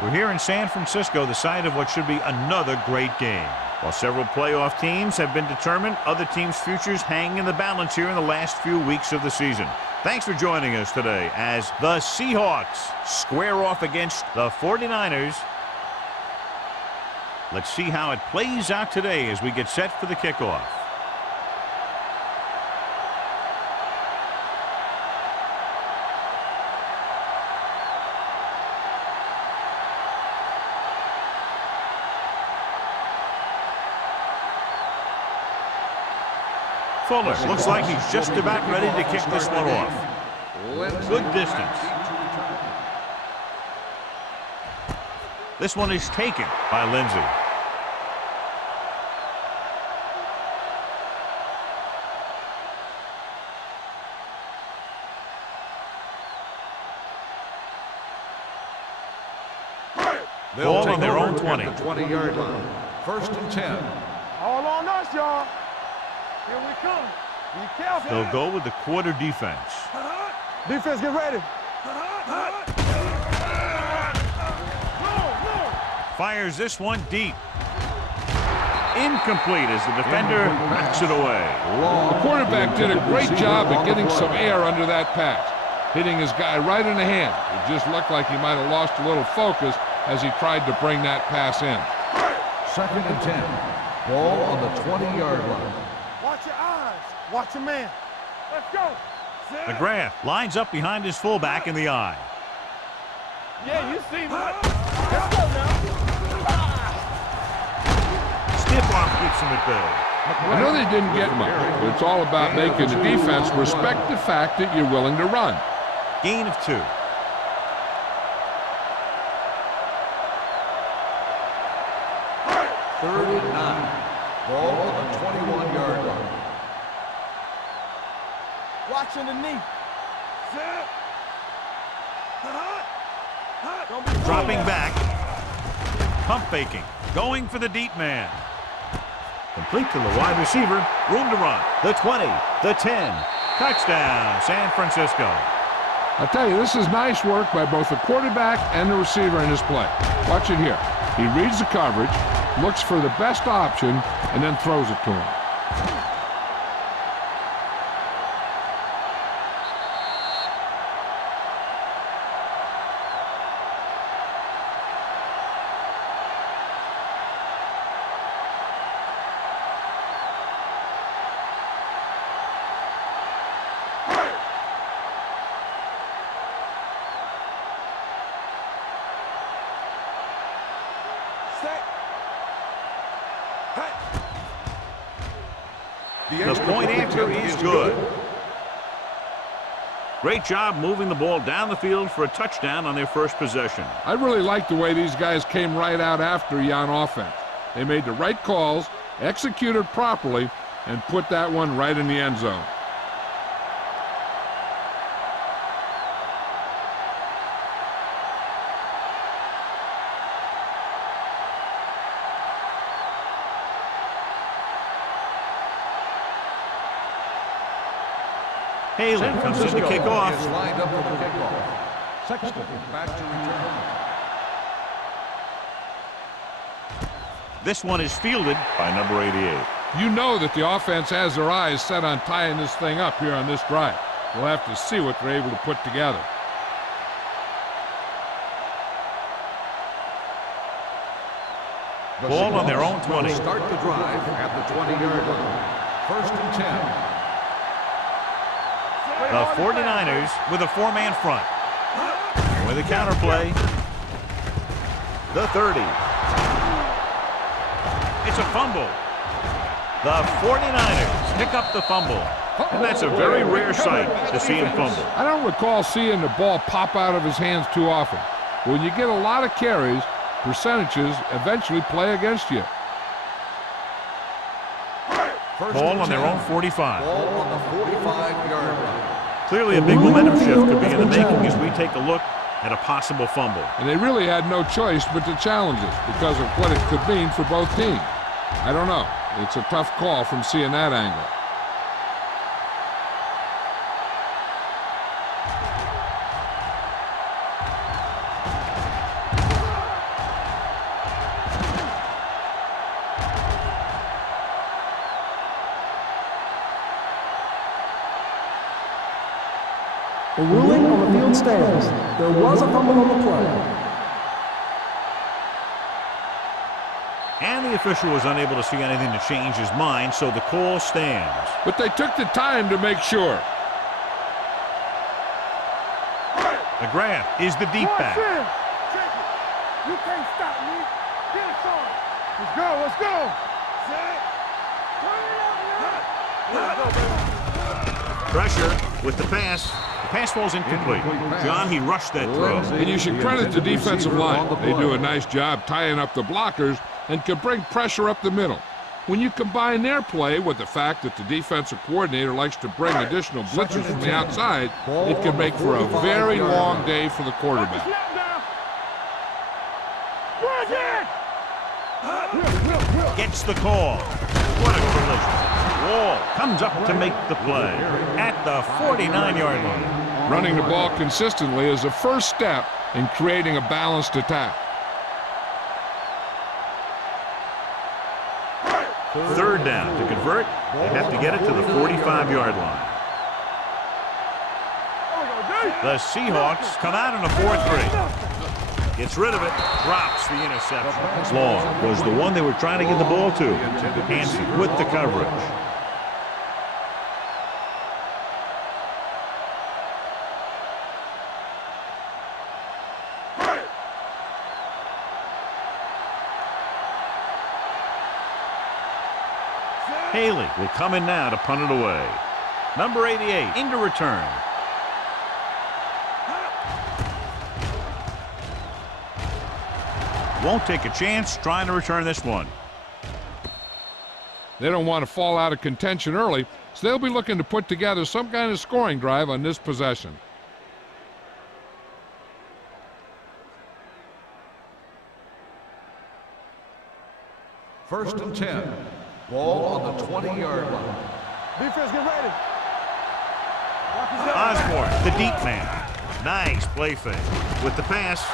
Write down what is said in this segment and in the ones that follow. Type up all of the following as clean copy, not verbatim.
We're here in San Francisco, the site of what should be another great game. While several playoff teams have been determined, other teams' futures hang in the balance here in the last few weeks of the season. Thanks for joining us today as the Seahawks square off against the 49ers. Let's see how it plays out today as we get set for the kickoff. Fuller looks like he's just about ready to kick this one off. Good distance. This one is taken by Lindsey. Ball on their own 20. 20-yard line. 1st and 10. All on us, y'all. Here we come. Be careful. They'll go with the quarter defense. Defense, get ready. Fires this one deep. Incomplete as the defender knocks it away. The quarterback did a great job of getting some air under that pass, hitting his guy right in the hand. It just looked like he might have lost a little focus as he tried to bring that pass in. 2nd and 10. Ball on the 20-yard line. Watch your eyes. Watch your man. Let's go. McGrath lines up behind his fullback in the eye. Yeah, you see that. Let's go now. Stiff arm keeps him at bay. I know they didn't get much, but it's all about making the defense respect the fact that you're willing to run. Gain of 2. 3rd and 9. Ball on the 21-yard line. Watching the knee. Dropping back. Pump faking. Going for the deep man. Complete to the wide receiver. Room to run. The 20. The 10. Touchdown, San Francisco. I'll tell you, this is nice work by both the quarterback and the receiver in this play. Watch it here. He reads the coverage, looks for the best option, and then throws it to him. The point after is good. Great job moving the ball down the field for a touchdown on their first possession. I really like the way these guys came right out after you on offense. They made the right calls, executed properly, and put that one right in the end zone. Haley comes in to kick off. Is lined up for the kickoff. Sexton back to return. This one is fielded by number 88. You know that the offense has their eyes set on tying this thing up here on this drive. We'll have to see what they're able to put together. Ball on their own 20. Start the drive at the 20-yard line. 1st and 10. The 49ers with a 4-man front. With a counterplay. The 30. It's a fumble. The 49ers pick up the fumble. And that's a very rare sight to see him fumble. I don't recall seeing the ball pop out of his hands too often. When you get a lot of carries, percentages eventually play against you. Ball on their own 45. Ball on the 45-yard line. Clearly a big momentum shift could be in the making as we take a look at a possible fumble. And they really had no choice but to challenge it because of what it could mean for both teams. I don't know. It's a tough call from seeing that angle. The ruling on the field stands. There was a fumble on the play. And the official was unable to see anything to change his mind, so the call stands. But they took the time to make sure. McGrath is the deep back. You can't stop me. Get it on. Let's go, let's go. Pressure with the pass. The pass falls incomplete. John, he rushed that throw. And you should credit the defensive line. They do a nice job tying up the blockers and can bring pressure up the middle. When you combine their play with the fact that the defensive coordinator likes to bring additional blitzers from the outside, it can make for a very long day for the quarterback. Gets the call. What a collision. Wall comes up to make the play at the 49-yard line. Running the ball consistently is the first step in creating a balanced attack. Third down. To convert, they have to get it to the 45-yard line. The Seahawks come out in a 4-3. Gets rid of it, drops the interception. Long was the one they were trying to get the ball to. Hansen with the coverage. Haley will come in now to punt it away. Number 88 into return. Won't take a chance trying to return this one. They don't want to fall out of contention early, so they'll be looking to put together some kind of scoring drive on this possession. First and 10. Ball on the 20-yard line. Defense, get ready. Osborne, the deep man. Nice play fake. With the pass,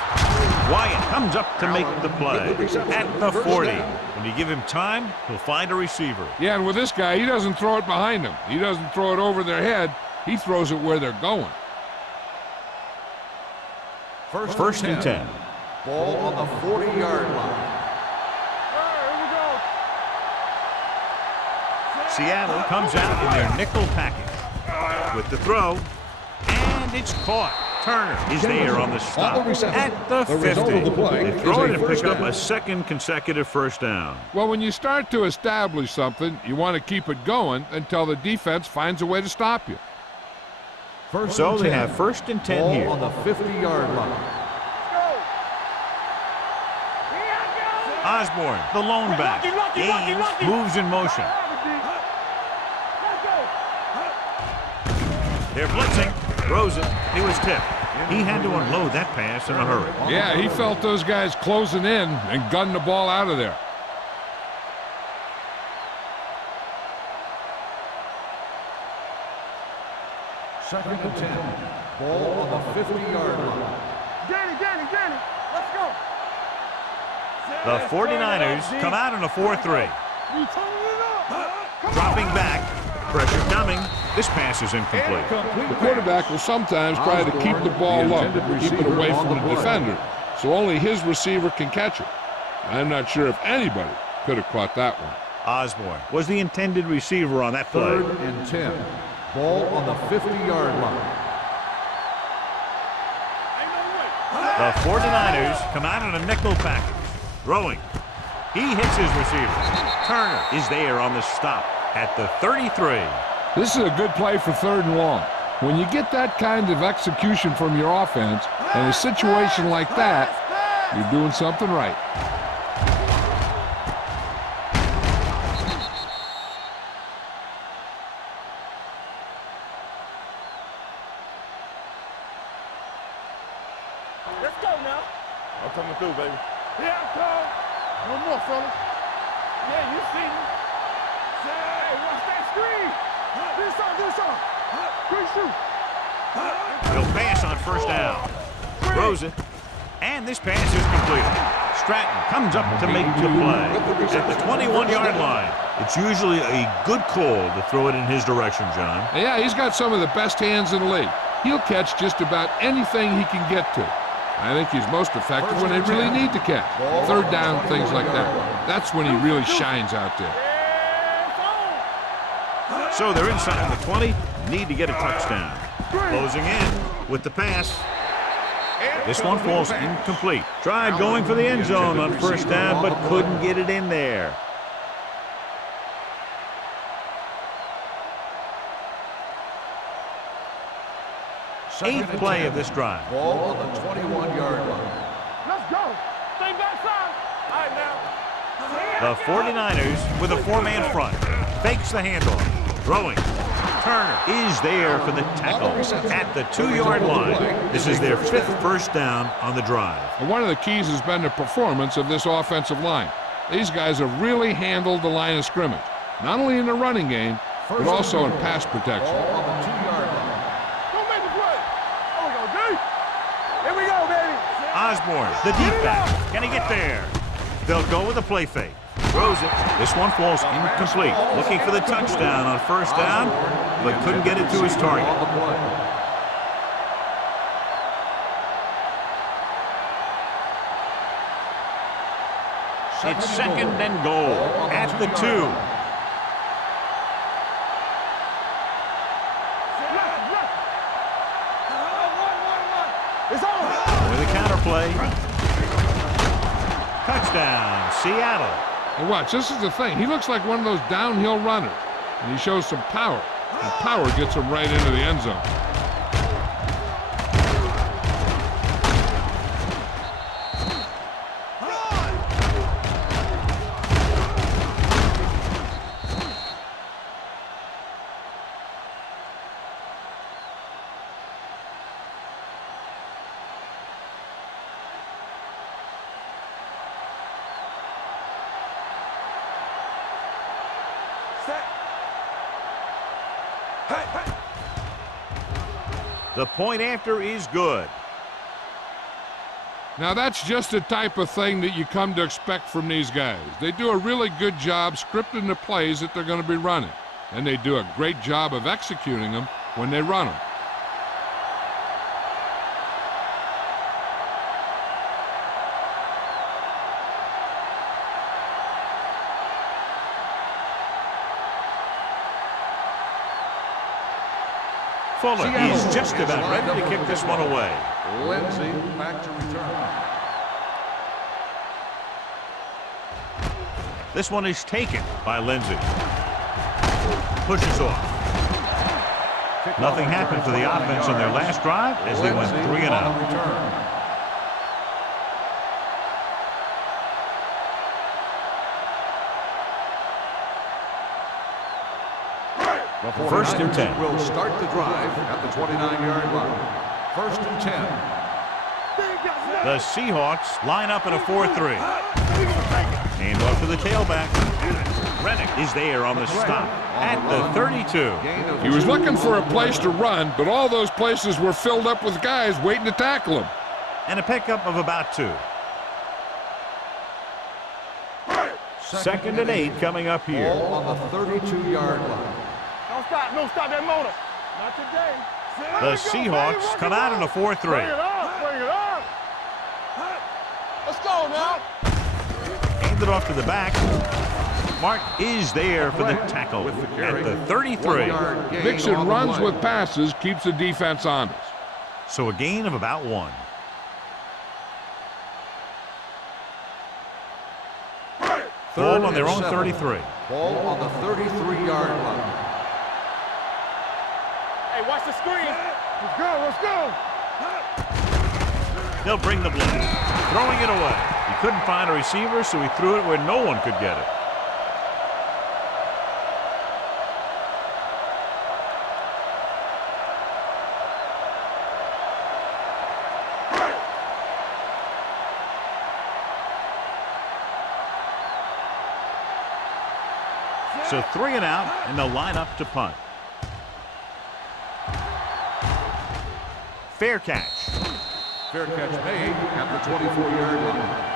Wyatt comes up to make the play at the 40. When you give him time, he'll find a receiver. Yeah, and with this guy, he doesn't throw it behind him. He doesn't throw it over their head. He throws it where they're going. First and 10. Ball on the 40-yard line. Seattle comes out in their nickel package. With the throw, and it's caught. Turner is there on the stop at the 50. They throw it and pick up a second consecutive first down. Well, when you start to establish something, you want to keep it going until the defense finds a way to stop you. So they have first and 10 here. On the 50-yard line. Osborne, the lone back. Gaines moves in motion. They're blitzing. Throws it. He was tipped. He had to unload that pass in a hurry. Yeah, he felt those guys closing in and gunned the ball out of there. Second and 10. Ball on the 50-yard line. Danny, let's go. The 49ers come out in a 4-3. Dropping back. Pressure coming. This pass is incomplete. The quarterback will sometimes try to keep the ball low, keep it away from the defender, so only his receiver can catch it. I'm not sure if anybody could have caught that one. Osborne was the intended receiver on that play. Third and 10. Ball on the 50-yard line. The 49ers come out in a nickel package. Throwing. He hits his receiver. Turner is there on the stop at the 33. This is a good play for third and long. When you get that kind of execution from your offense in a situation like that, you're doing something right. Let's go now. I'm coming through, baby. Yeah, I'm cold. No more, fellas. Yeah, you see me. Say, watch that screen. Do something. Quick shoot. He'll pass on first down. Throws it. And this pass is completed. Stratton comes up to make the play at the 21-yard line. It's usually a good call to throw it in his direction, John. Yeah, he's got some of the best hands in the league. He'll catch just about anything he can get to. I think he's most effective when they really need to catch. Third down, things like that. That's when he really shines out there. So they're inside the 20, need to get a touchdown. Closing in with the pass. This one falls incomplete. Tried going for the end zone on first down, but couldn't get it in there. Eighth play of this drive. Ball on the 21-yard line. Let's go. Stay backside. All right, now. The 49ers with a four-man front. Fakes the handoff. Throwing. Turner is there for the tackle at the 2-yard line. This is their 5th first down on the drive. And one of the keys has been the performance of this offensive line. These guys have really handled the line of scrimmage, not only in the running game, but also in pass protection. Ball on the 2-yard line. Don't make the play. Oh, we go deep. Here we go, baby. Osborne, the deep back. Can he get there? They'll go with a play fake. Throws it. This one falls incomplete. Looking for the touchdown on first down, but couldn't get it to his target. It's second and goal at the 2. It's over. With a counter play. Touchdown, Seattle. And watch, this is the thing. He looks like one of those downhill runners, and he shows some power. And power gets him right into the end zone. The point after is good. Now that's just the type of thing that you come to expect from these guys. They do a really good job scripting the plays that they're going to be running. And they do a great job of executing them when they run them. Fuller is just about ready to kick this one away. Lindsay back to return. This one is taken by Lindsay. Pushes off. Nothing happened for the offense on their last drive as they went 3 and out. First and 10. Will start the drive at the 29-yard line. First and 10. The Seahawks line up in a 4-3. Hand off to the tailback. Rennick is there on the stop at the 32. He was looking for a place to run, but all those places were filled up with guys waiting to tackle him. And a pickup of about 2. Second and 8 coming up here. Ball on the 32-yard line. Don't stop that motor. Not today. The Seahawks come out in a 4-3. Bring it up, bring it up. Let's go now. Handed off to the back. Mark is there for the tackle at the 33. Mixing runs with passes keeps the defense honest. So a gain of about 1. Ball on their own 33. Ball on the 33-yard line. Hey, watch the screen. Let's go, let's go. They'll bring the blitz. Throwing it away. He couldn't find a receiver, so he threw it where no one could get it. So 3 and out, and they'll line up to punt. Fair catch. Fair catch made at the 24-yard line.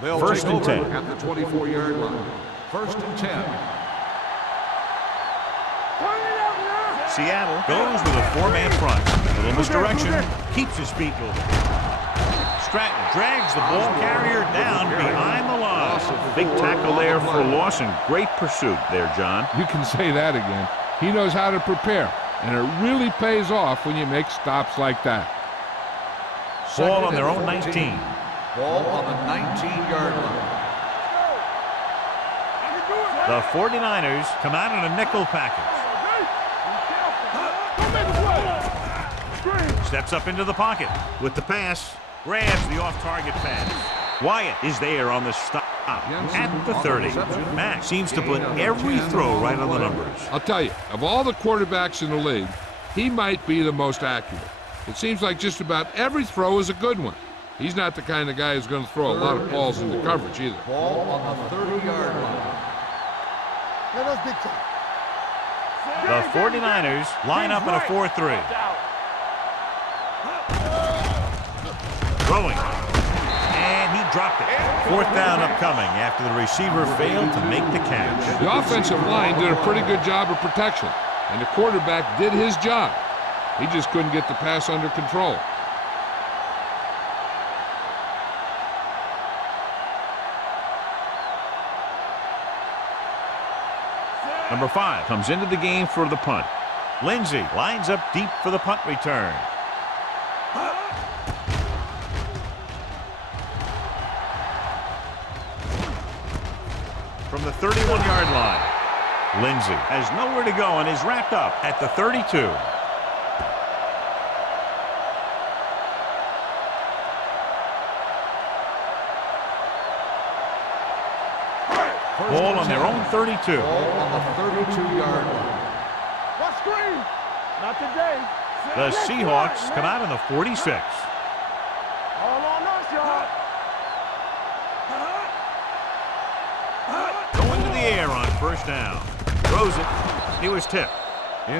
They'll First take and over 10. at the 24-yard line. First and 10. Seattle goes with a 4-man front. A little misdirection. Keeps his feet moving. Stratton drags the ball carrier down behind the line. Big tackle there for loss and great pursuit there, John. You can say that again. He knows how to prepare, and it really pays off when you make stops like that. Ball on their own 19. Ball on the 19-yard line. The 49ers come out in a nickel package. Steps up into the pocket with the pass. Grabs the off-target pass. Wyatt is there on the stop at the 30. Mack seems to put every throw right on the numbers. I'll tell you, of all the quarterbacks in the league, he might be the most accurate. It seems like just about every throw is a good one. He's not the kind of guy who's going to throw a lot of balls into coverage either. Ball on the 30-yard line. The 49ers line up in a 4-3. Throwing. And he dropped it. Fourth down upcoming after the receiver failed to make the catch. The offensive line did a pretty good job of protection, and the quarterback did his job. He just couldn't get the pass under control. Number 5 comes into the game for the punt. Lindsey lines up deep for the punt return. From the 31-yard line, Lindsey has nowhere to go and is wrapped up at the 32. Ball on their own 32. Ball on the 32-yard line. What screen? Not today. The Seahawks come out in the 46. All on us, y'all. Going to the air on first down. Throws it. He was tipped.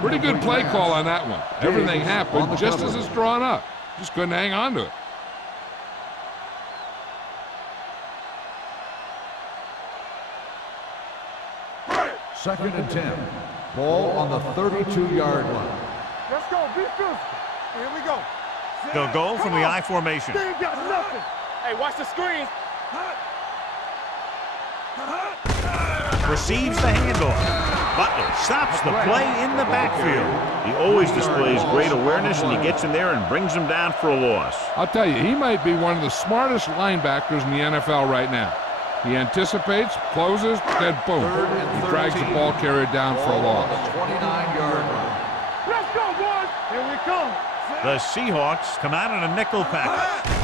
Pretty good play call on that one. Everything happened just as it's drawn up. Just couldn't hang on to it. Second and 10. Ball on the 32-yard line. Let's go. Be physical. Here we go. They'll go from the I formation. They ain't got nothing. Hey, watch the screen. Receives the handoff. Butler stops the play in the backfield. He always displays great awareness, and he gets in there and brings him down for a loss. I'll tell you, he might be one of the smartest linebackers in the NFL right now. He anticipates, closes, then boom, he drags the ball carrier down for a loss. 29-yard line. Let's go, boys. Here we come. The Seahawks come out in a nickel package.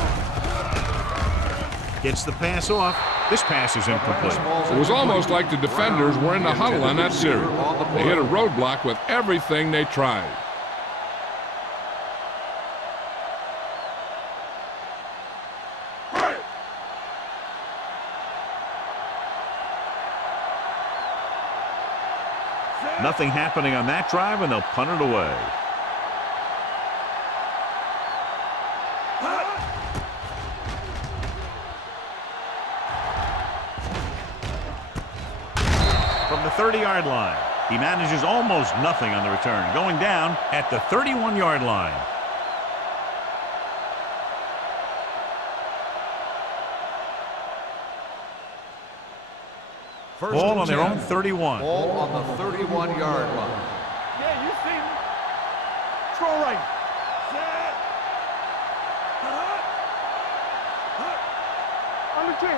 Gets the pass off. This pass is incomplete. It was almost like the defenders were in the huddle on that series. They hit a roadblock with everything they tried. Nothing happening on that drive, and they'll punt it away. From the 30-yard line, he manages almost nothing on the return, going down at the 31-yard line. Ball on their own 31. Ball on the 31-yard line. Yeah, you see me. Throw right. On the 10.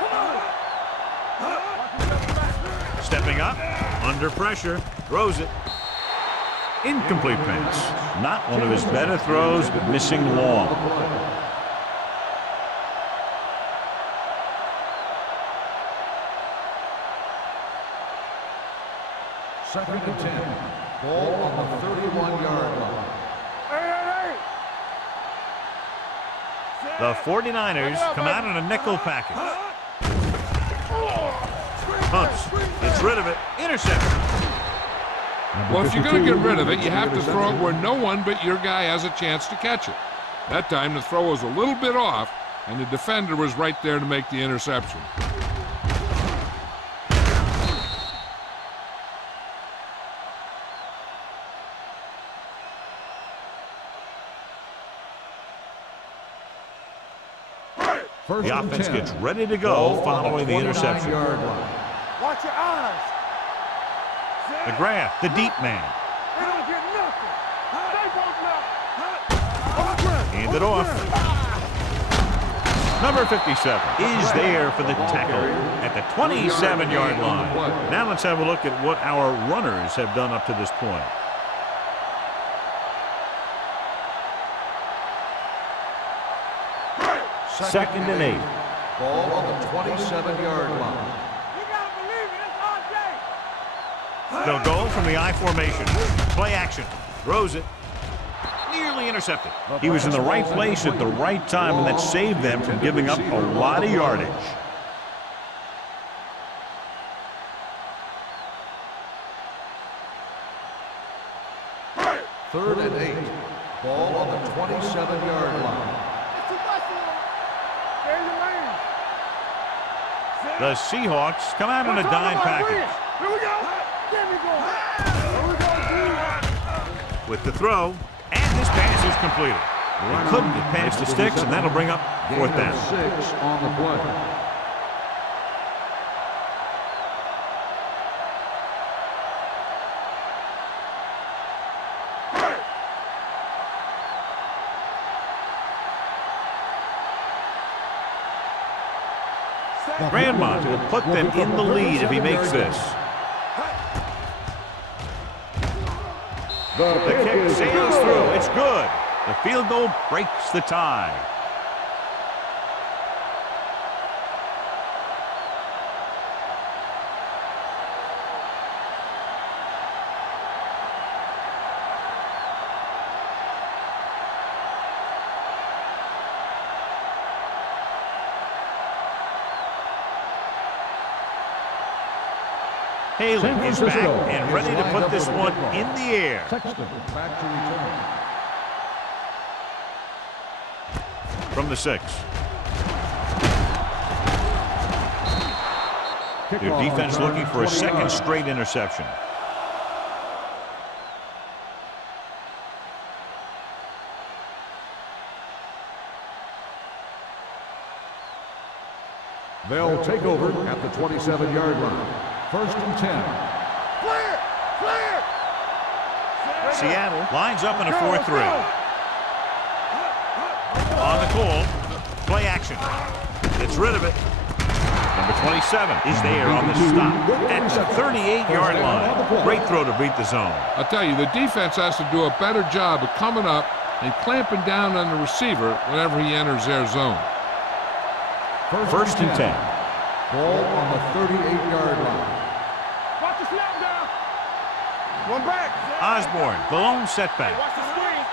Come on. Stepping up, under pressure, throws it. Incomplete pass. Not one of his better throws, but missing long. Second and 10. Ball on the 31-yard line. Hey. The 49ers come out in a nickel package. Pumps, gets rid of it, intercepted. Well, if you're going to get rid of it, you have to throw it where no one but your guy has a chance to catch it. That time the throw was a little bit off, and the defender was right there to make the interception. The offense gets ready to go following the interception. Watch your eyes. McGrath, the deep man. They don't get nothing. They both know. Hand it off. Number 57 is there for the tackle at the 27-yard line. Now let's have a look at what our runners have done up to this point. Second and 8. Ball on the 27-yard line. You gotta believe it. It's RJ. They'll go from the I formation. Play action. Throws it. Nearly intercepted. He was in the right place at the right time, and that saved them from giving up a lot of yardage. Third and 8. Ball on the 27-yard line. The Seahawks come out in a dime package. Here we go. There we go. Here we go. With the throw, and this pass is completed. They couldn't get past the sticks, and that'll bring up fourth down. 6 on the play. Grandmont will put them in the lead if he makes this. The kick sails through. It's good. The field goal breaks the tie. Haley is back and ready to put this one in the air. From the 6. Their defense looking for a second straight interception. They'll take over at the 27-yard line. First and 10. Clear! Clear! Seattle lines up in a 4-3. On the call, play action. Gets rid of it. Number 27 is there on the stop at the 38-yard line. Great throw to beat the zone. I'll tell you, the defense has to do a better job of coming up and clamping down on the receiver whenever he enters their zone. First and 10. Ball on the 38-yard line. Watch the snap down. One back. Osborne, the lone setback. Watch the screen.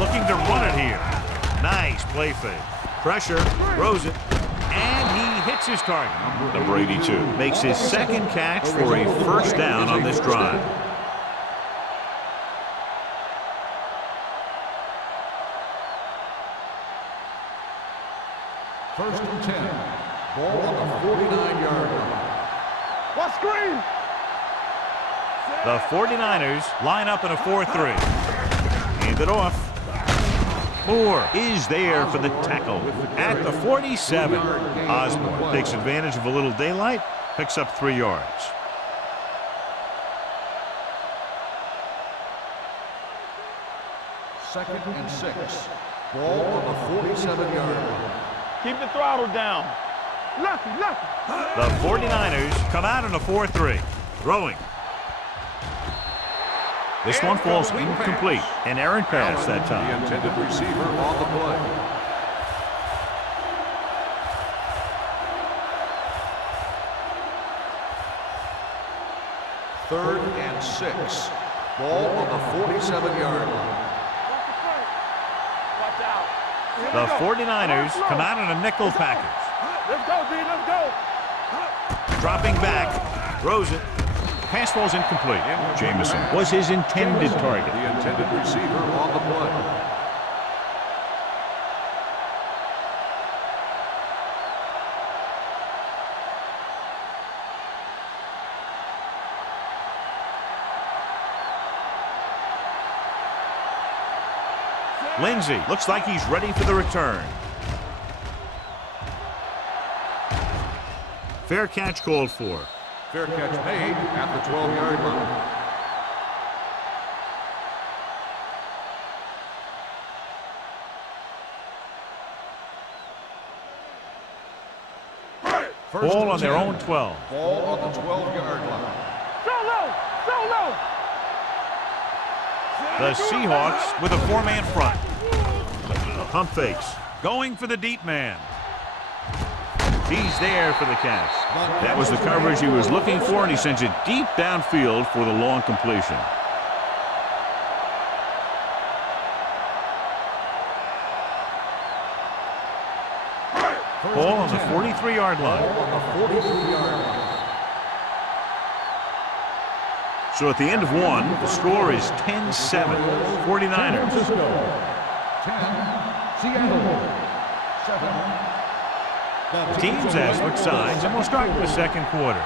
Looking to run it here. Nice play fake. Pressure, throws it, and he hits his target. Number 82 makes his second catch for a first down on this drive. First and 10. Ball on the 49-yard line. Watch screen. The 49ers line up in a 4-3. Hand it off. Moore is there for the tackle at the 47. Osborne takes advantage of a little daylight, picks up 3 yards. Second and 6. Ball on the 47-yard line. Keep the throttle down. Lucky. The 49ers come out in a 4-3. Throwing. This one falls incomplete. An errant pass that time. The intended receiver on the play. Third and 6. Ball on the 47-yard line. Watch out. The 49ers come out in a nickel package. Let's go, D. Let's go. Dropping back. Throws it. Pass falls incomplete. Jameson was his intended target. The intended receiver on the play. Lindsey looks like he's ready for the return. Fair catch called for. Fair catch made at the 12-yard line. Ball on their own 12. Ball on the 12-yard line. Solo! Solo! The Seahawks with a 4-man front. Pump fakes. Going for the deep man. He's there for the catch. That was the coverage he was looking for, and he sends it deep downfield for the long completion. Ball on the 43-yard line. So at the end of one, the score is 10-7. 49ers. 10, Seattle. 7. Teams as switch sides, and we'll start the second quarter.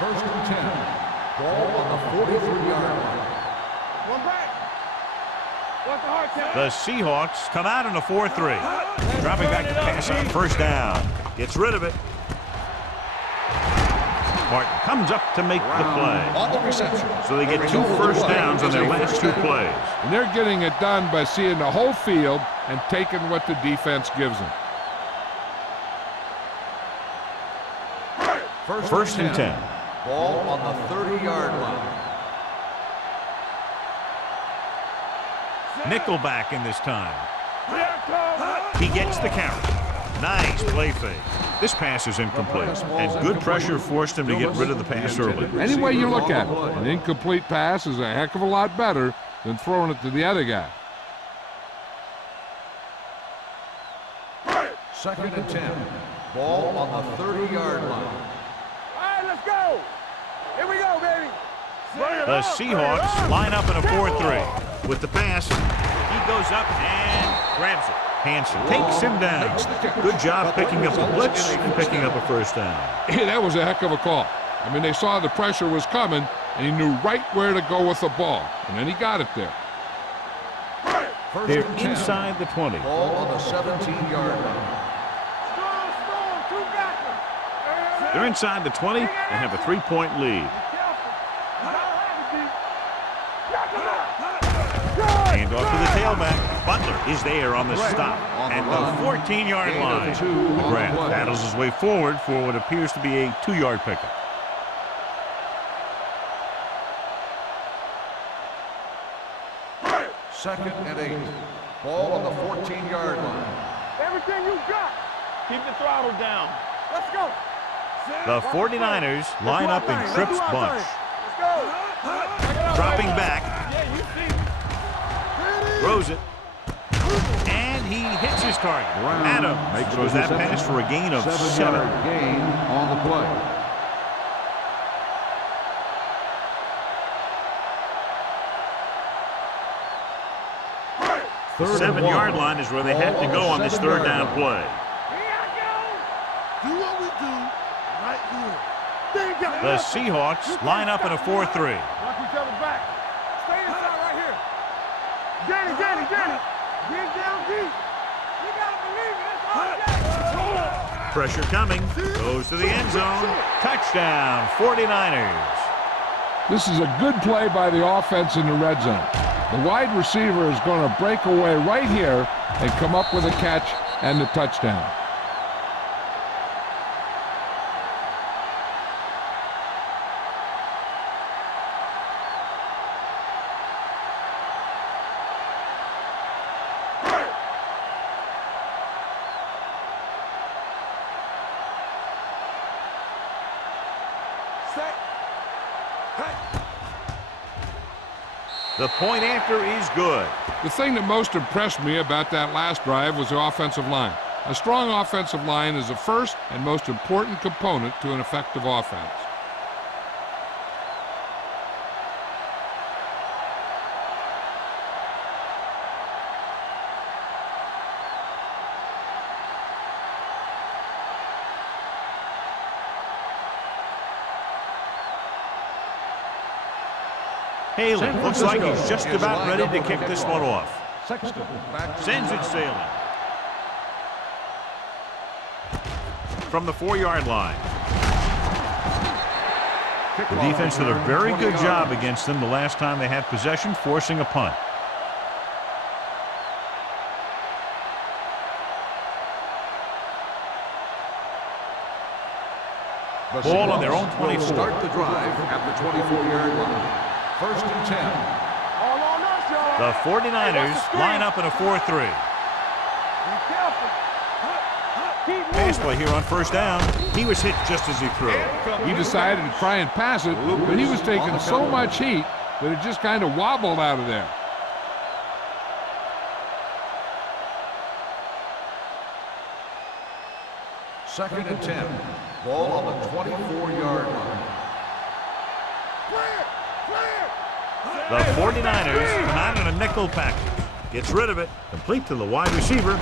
First and 10. Ball on the 43-yard line. One back. What's the hard count? The Seahawks come out in a 4-3. Dropping back to pass on first down. Gets rid of it. Martin comes up to make the play. On the reception. So they get 2 first downs on their last 2 plays. And they're getting it done by seeing the whole field and taking what the defense gives them. First and 10. Ball on the 30-yard line. Nickelback in this time. He gets the count. Nice play fake. This pass is incomplete, and good pressure forced him to get rid of the pass early. Any way you look at it, an incomplete pass is a heck of a lot better than throwing it to the other guy. Second and 10. Ball on the 30-yard line. All right, let's go. Here we go, baby. The Seahawks line up in a 4-3. With the pass, he goes up and grabs it. Hansen takes him down. Good job picking up the blitz and picking up a first down. Hey, that was a heck of a call. I mean, they saw the pressure was coming, and he knew right where to go with the ball. And then he got it there. They're inside the 20. Ball on the 17-yard line. They're inside the 20 and have a 3-point lead. Hand off to the tailback. Butler is there on the stop at the 14-yard line. McGrath battles his way forward for what appears to be a 2-yard pickup. Second and 8. Ball on the 14-yard line. Everything you got. Keep the throttle down. Let's go. The 49ers line up in Tripp's bunch. Let's go. Dropping back. Yeah, you see. Throws it. And he hits his target. Adams throws that pass for a gain of 7. Gain on the play. The 7-yard line is where they have to go on this third down play. Do what we do right here. The Seahawks line up in a 4-3. Watch each other back. Stay inside right here. Danny. Get down deep. You gotta believe it. That's all day. Pressure coming. Goes to the end zone. Touchdown, 49ers. This is a good play by the offense in the red zone. The wide receiver is going to break away right here and come up with a catch and the touchdown. The point after is good. The thing that most impressed me about that last drive was the offensive line. A strong offensive line is the first and most important component to an effective offense. Haley looks like he's just about ready to kick this one off. Sends it sailing. From the 4-yard line. The defense did a very good job against them the last time they had possession, forcing a punt. Ball on their own 24. Start the drive at the 24-yard line. 1st and 10. All on us, y'all. The 49ers line up in a 4-3. Be careful. Keep Pass play here on 1st down. He was hit just as he threw. He decided to try and pass it, but he was taking so much heat that it just kind of wobbled out of there. Second and 10. Ball on the 24-yard line. The 49ers come out in a nickel package. Gets rid of it. Complete to the wide receiver.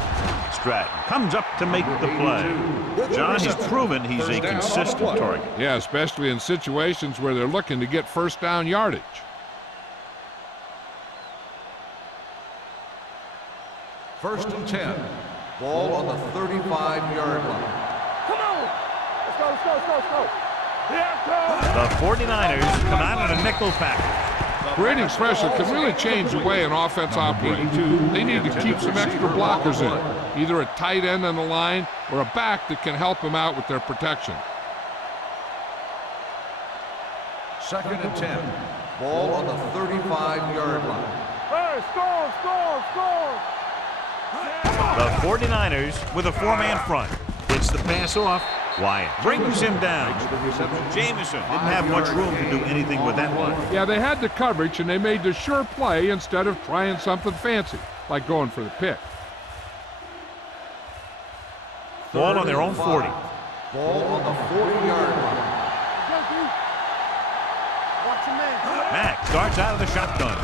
Stratton comes up to make the play. John, he's proven he's a consistent target. Yeah, especially in situations where they're looking to get 1st down yardage. First and 10. Ball on the 35-yard line. Come on. Let's go. Yeah, The 49ers come out in a nickel package. Creating pressure can really change the way an offense operates. They need to keep some extra blockers in, either a tight end on the line or a back that can help them out with their protection. Second and 10. Ball on the 35-yard line. Hey, score. The 49ers with a 4-man front. Gets the pass off. Wyatt brings him down. Jameson didn't have much room to do anything with that one. Yeah, they had the coverage, and they made the sure play instead of trying something fancy, like going for the pick. Ball on their own 40. Ball on the 40-yard line. Watch your man. Mack starts out of the shotgun.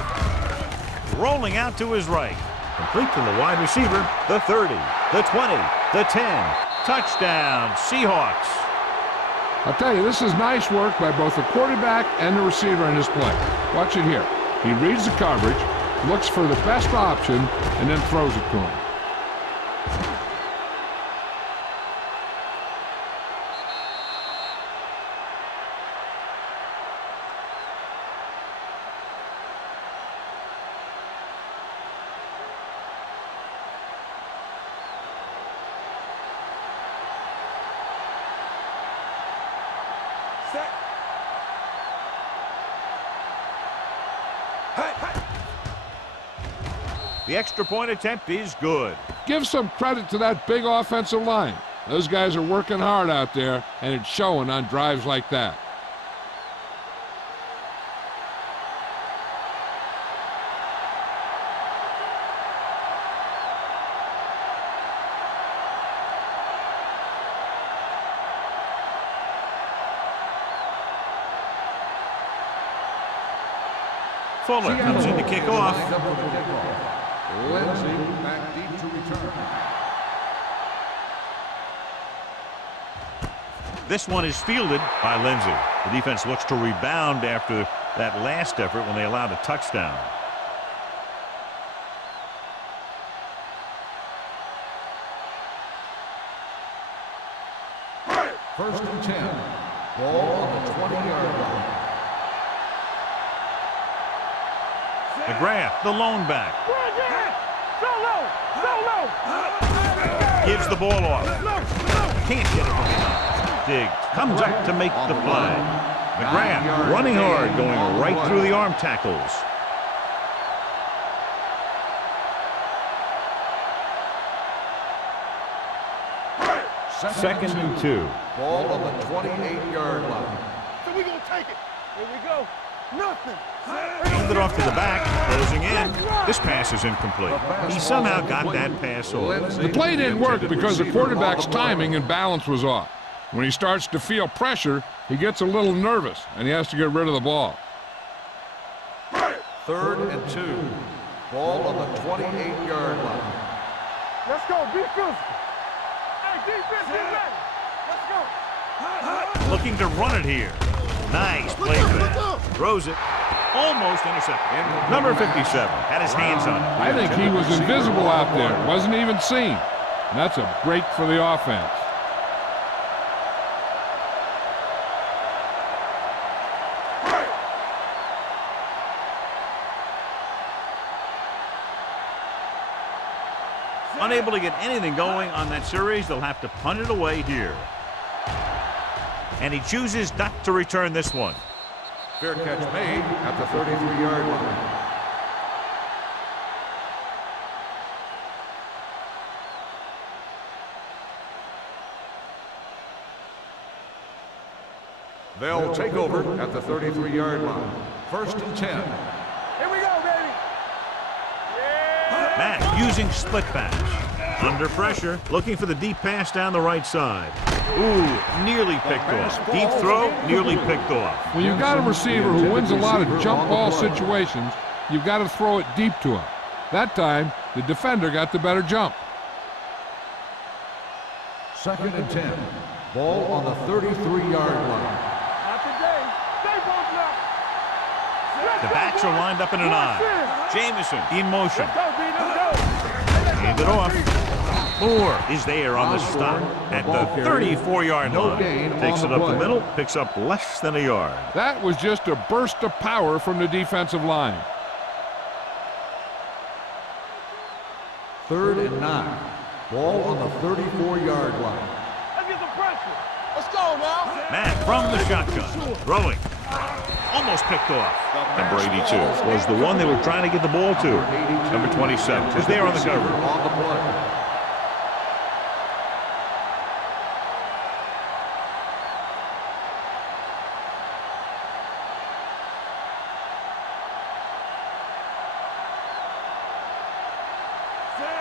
Rolling out to his right. Complete to the wide receiver. The 30, the 20, the 10. Touchdown, Seahawks. I'll tell you, this is nice work by both the quarterback and the receiver in this play. Watch it here. He reads the coverage, looks for the best option, and then throws it to him. The extra point attempt is good. Give some credit to that big offensive line. Those guys are working hard out there, and it's showing on drives like that. Fuller comes in to kick off. Lindsay back deep to return. This one is fielded by Lindsay. The defense looks to rebound after that last effort when they allowed a touchdown. First and 10. Ball on the 20-yard line. McGrath, the lone back. Gives the ball off. Can't get it from behind. Diggs comes up to make the play. McGrath running hard, going right through the arm tackles. Second and 2. Ball on the 28-yard line. So we gonna take it. Here we go. Nothing. Handed off to the back, closing in. This pass is incomplete. He somehow got that pass off. The play didn't work because the quarterback's timing and balance was off. When he starts to feel pressure, he gets a little nervous, and he has to get rid of the ball. Third and 2. Ball on the 28-yard line. Let's go. Be physical. Hey, defense, get ready. Let's go. Looking to run it here. Nice play fake. Throws it. Almost intercepted. Number 57 had his hands on it. I think he was invisible out there. Wasn't even seen. And that's a break for the offense. Unable to get anything going on that series, they'll have to punt it away here. And he chooses not to return this one. Fair catch made at the 33-yard line. They'll take over at the 33-yard line. 1st and 10. Here we go, baby. Matt using split pass. Under pressure, looking for the deep pass down the right side. Ooh, nearly picked off. Deep throw, nearly picked off. When you've got a receiver who wins a lot of jump ball situations, you've got to throw it deep to him. That time, the defender got the better jump. 2nd and 10. Ball on the 33-yard line. Not today. Stay both now. The backs are lined up in an eye. Jamison in motion. Let's go, B. Let's go. Hand it off. Moore is there on the stop at the 34-yard line. Takes it up the middle, picks up less than a yard. That was just a burst of power from the defensive line. 3rd and 9. Ball on the 34-yard line. Let's get some pressure. Let's go now. Matt from the shotgun. Throwing. Almost picked off. Number 82 was the one they were trying to get the ball to. Number 27 is there on the cover. On the play.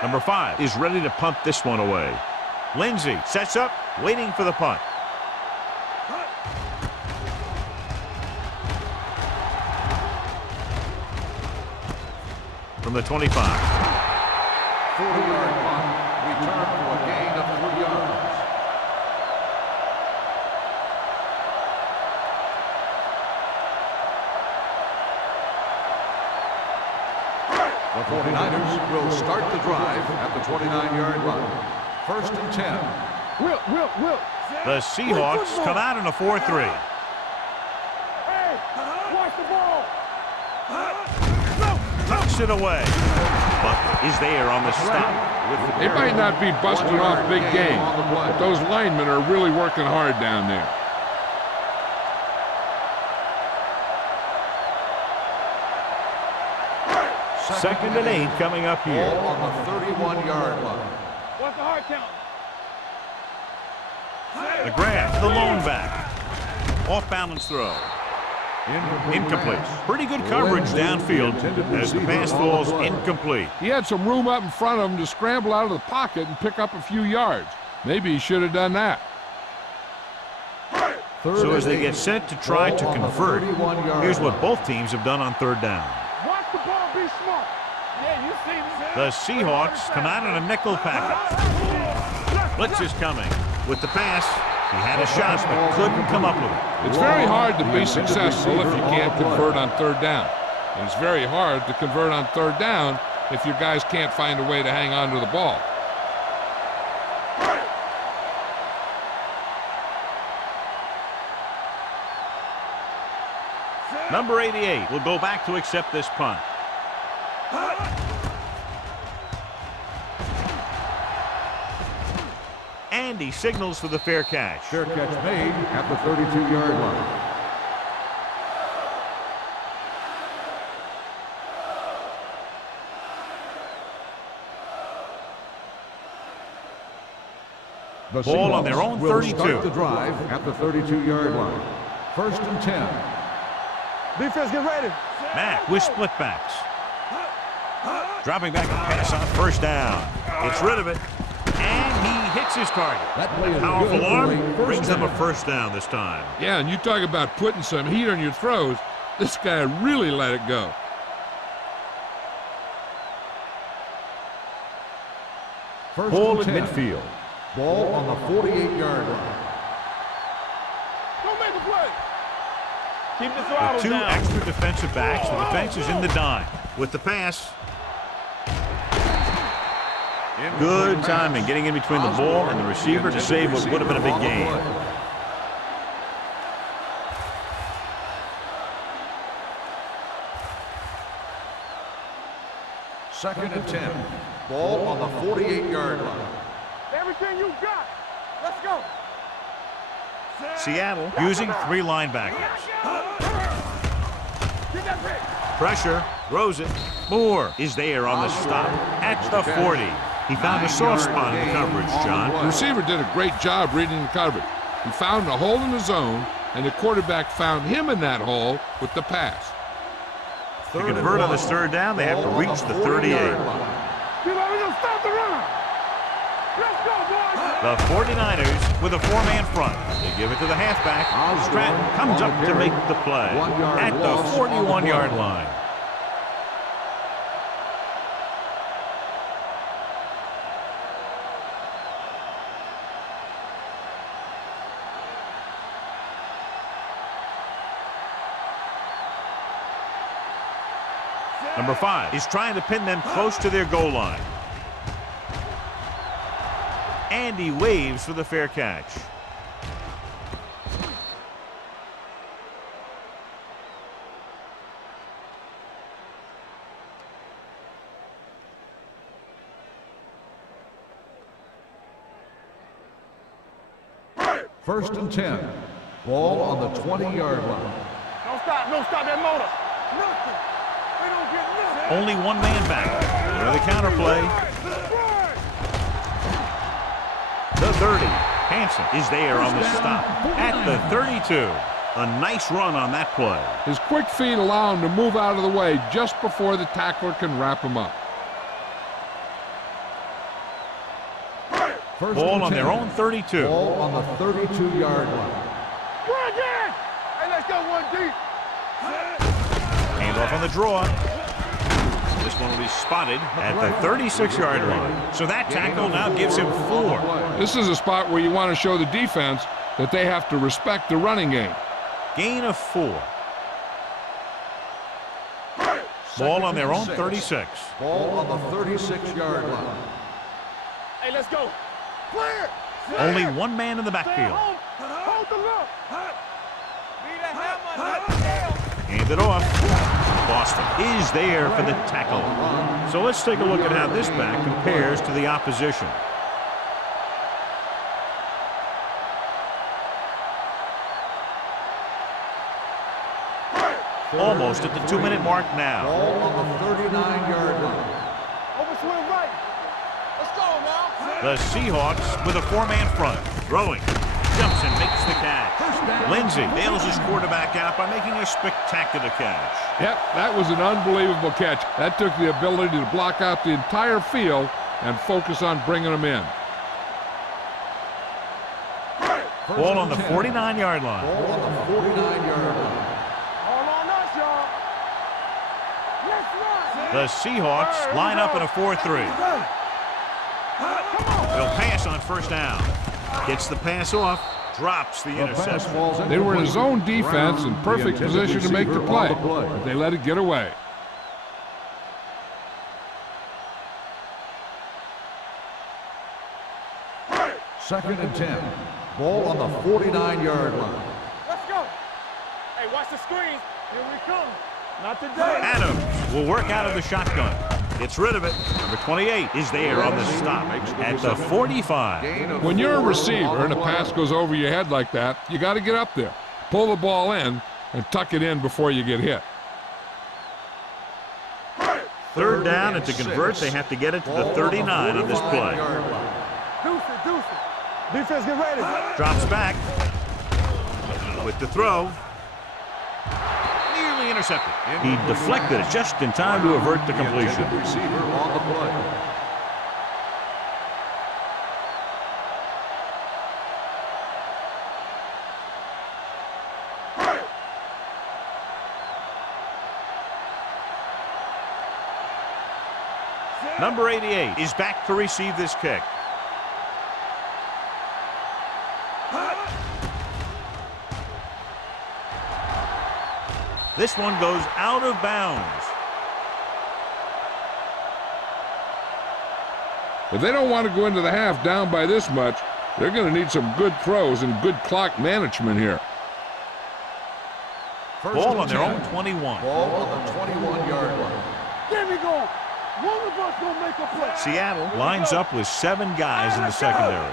Number 5 is ready to punt this one away. Lindsey sets up, waiting for the punt. From the 25. 40-yard punt. Return for a gain of 3 yards. The 49ers will start the drive at the 29-yard line. 1st and 10. Will. The Seahawks come out in a 4-3. Hey, watch the ball. Tucks it away. Buck is there on the stop. They might not be busting off big game, but those linemen are really working hard down there. Second and 8 coming up here. Ball on the 31-yard line. What's the hard count? The grab, the lone back. Off balance throw. Incomplete. Pretty good coverage downfield as the pass falls incomplete. He had some room up in front of him to scramble out of the pocket and pick up a few yards. Maybe he should have done that. So as they get set to try to convert, here's what both teams have done on 3rd down. Watch the ball, be smart. Yeah, you see me. The Seahawks come out in a nickel package. Blitz is coming. With the pass, he had a shot but couldn't come up with it. It's very hard to be successful if you can't convert on 3rd down. And it's very hard to convert on 3rd down if your guys can't find a way to hang on to the ball. Number 88 will go back to accept this punt. And he signals for the fair catch. Fair catch made at the 32-yard line. The Ball on their own 32. Will start the drive at the 32-yard line. 1st and 10. Defense, get ready. Matt with split backs. Dropping back a pass on 1st down. Gets rid of it. And he hits his target. That play is Powerful good arm for a brings first them a down. 1st down this time. Yeah, and you talk about putting some heat on your throws. This guy really let it go. Ball First at and 10. midfield. Ball on the 48-yard line. Don't make the play. Keep the With throttle 2 down. extra defensive backs, the defense is in the dime. With the pass. Good timing, getting in between the ball and the receiver to save what would have been a big gain. Second and 10. Ball on the 48-yard line. Everything you got. Let's go. Seattle using 3 linebackers. Get that pick. Pressure, throws it. Moore is there on the stop at the 40. He found a soft spot in the coverage, John. The receiver did a great job reading the coverage. He found a hole in the zone, and the quarterback found him in that hole with the pass. To convert on this 3rd down, they have to reach the 38. Stop the run. Let's go, boys. The 49ers with a 4-man front. They give it to the halfback. Stratton comes up to make the play at the 41-yard line. Number 5 is trying to pin them close to their goal line. And he waves for the fair catch. First and 10. Ball on the 20-yard line. Don't stop that motor. Nothing. They don't get nothing. Only 1 man back. There the counter play. The 30. Hansen is there on the stop at the 32. A nice run on that play. His quick feet allow him to move out of the way just before the tackler can wrap him up. Ball on their own 32. Ball on the 32-yard line. Run again. Hey, let's go one deep. Hand off on the draw. This one will be spotted at the 36-yard line. So that tackle now gives him 4. This is a spot where you want to show the defense that they have to respect the running game. Gain of 4. Ball on their own 36. Ball on the 36-yard line. Hey, let's go. Clear. Only 1 man in the backfield. Hold the look. Hand it off. Boston is there for the tackle. So let's take a look at how this back compares to the opposition. Almost at the 2-minute mark now. Ball on the 39-yard line. Overswing right. Let's go now. The Seahawks with a 4-man front. Throwing. Jumps and makes the catch. Lindsey bails his quarterback out by making a spectacular catch. Yep, that was an unbelievable catch. That took the ability to block out the entire field and focus on bringing them in. Ball on the 49-yard line. Ball on the 49-yard line. All on us, y'all. Let's run. The Seahawks line up in a 4-3. They'll pass on 1st down. Gets the pass off. Drops the interception. They were in zone defense in perfect position to make the play, but they let it get away. Second and 10. Ball on the 49-yard line. Let's go. Hey, watch the screen. Here we come. Not today. Adams will work out of the shotgun. Gets rid of it. Number 28 is there on the stop at the 45. When you're a receiver and a pass goes over your head like that, you got to get up there, pull the ball in, and tuck it in before you get hit. 3rd down, and to convert, they have to get it to the 39 on this play. Deuce it. Defense, get ready. Drops back with the throw. Nearly intercepted. He deflected it just in time to avert the completion. Receiver on the play. Number 88 is back to receive this kick. This one goes out of bounds. If they don't want to go into the half down by this much, they're going to need some good throws and good clock management here. Ball on their own 21. Ball on the 21-yard line. There we go. One of us gonna make a play. Seattle lines up with 7 guys in the secondary.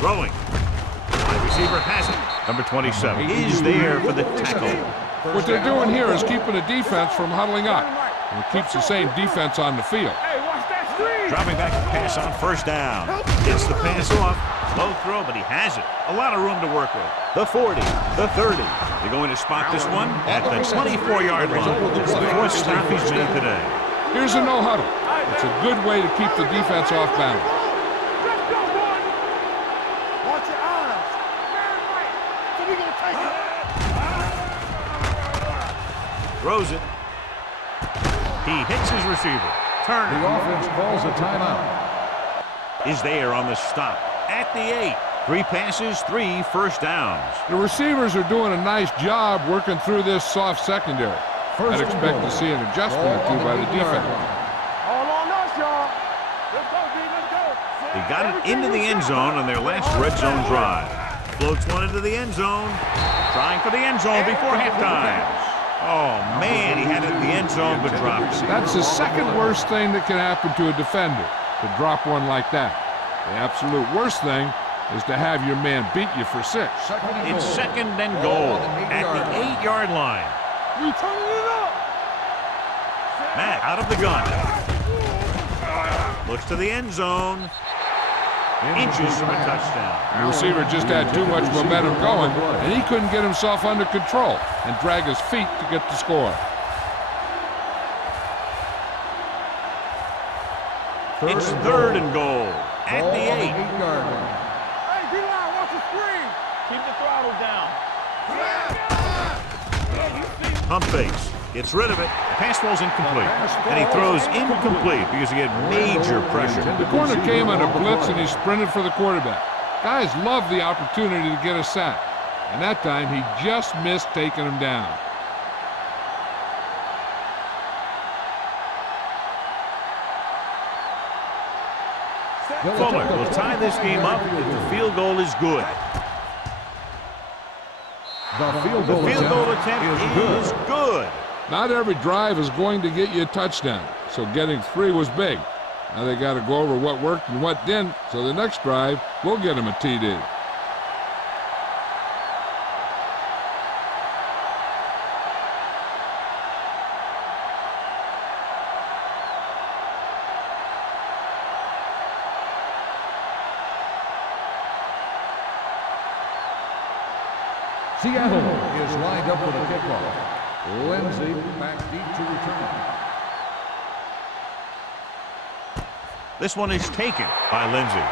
Throwing. Wide receiver has it. Number 27 is there for the tackle. What they're doing here is keeping the defense from huddling up. And it keeps the same defense on the field. Hey, watch that screen. Dropping back to pass on first down. Gets the pass off. Low throw, but he has it. A lot of room to work with. The 40, the 30. They're going to spot this one at the 24-yard line. It's the 4th stop he's made today. Here's a no huddle. It's a good way to keep the defense off balance. Let's go, boy. Watch your eyes. So we gonna take it. Throws it. He hits his receiver. Turner. The offense calls a timeout. Is there on the stop at the 8. 3 passes, 3 first downs. The receivers are doing a nice job working through this soft secondary. I'd expect to see an adjustment or two by the defense. All on us, y'all. Let's go, D. Let's go. They got it into the end zone on their last red zone drive. Floats one into the end zone. Trying for the end zone before halftime. Oh, man, he had it in the end zone but dropped it. That's the second worst thing that can happen to a defender, to drop one like that. The absolute worst thing is to have your man beat you for 6. It's second and goal at the 8-yard line. We turning it up. Matt out of the gun. Looks to the end zone. Inches from a touchdown. The receiver just had too much momentum going, and he couldn't get himself under control and drag his feet to get the score. It's third and goal at the 8. Hey, D-line, watch the screen. Keep the throttle down. Pump fakes. Gets rid of it. The pass ball's incomplete. And he throws incomplete because he had major pressure. The corner came on a blitz, and he sprinted for the quarterback. Guys love the opportunity to get a sack. And that time, he just missed taking him down. Fuller will tie this game up if the field goal is good. The field The goal field goal attempt is good. Not every drive is going to get you a touchdown, so getting 3 was big. Now they got to go over what worked and what didn't, so the next drive will get them a TD. Seattle is lined up for the kickoff. Lindsey back deep to return. This one is taken by Lindsey.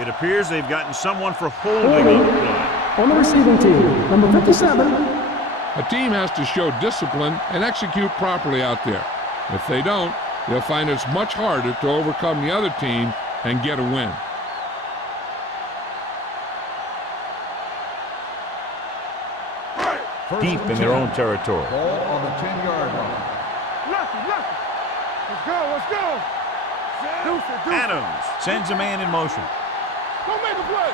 It appears they've gotten someone for holding on the play. On the receiving team, number 57. A team has to show discipline and execute properly out there. If they don't, they'll find it's much harder to overcome the other team and get a win. Deep in their own territory. Ball on the 10-yard line. Lucky. Let's go. Adams sends a man in motion. Don't make a play.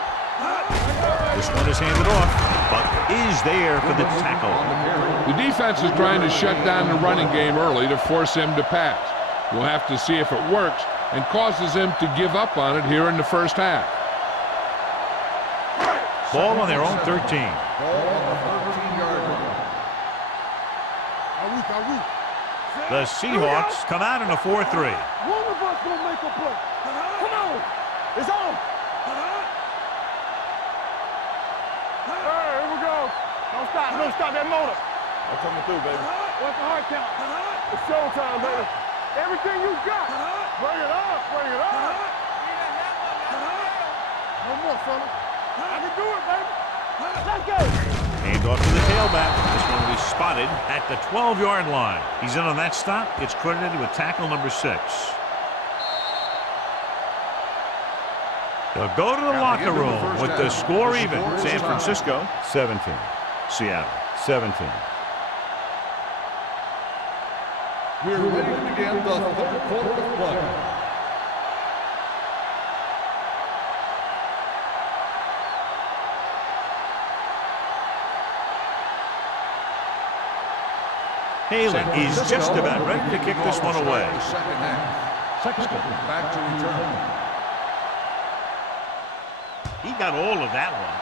This one is handed off, but is there for the tackle. The defense is trying to shut down the running game early to force him to pass. We'll have to see if it works and causes him to give up on it here in the first half. Ball on their own 13. Ball on the 13-yard line. The Seahawks come out in a 4-3. One of us gonna make a play. Come on. It's on. Here we go. Don't stop that motor. I'm coming through, baby. What's the heart count? It's showtime, baby. Everything you got. Bring it up. No more, fella. I can do it, baby. Let's go. Hand off to the tailback. This one will be spotted at the 12-yard line. He's in on that stop. Gets credited with tackle number 6. They'll go to the locker room with the score even. San Francisco 17. Seattle 17. We're ready to begin the third quarter of play. Halen is just about ready to kick this one away. Second half. Sexton back to return. He got all of that one.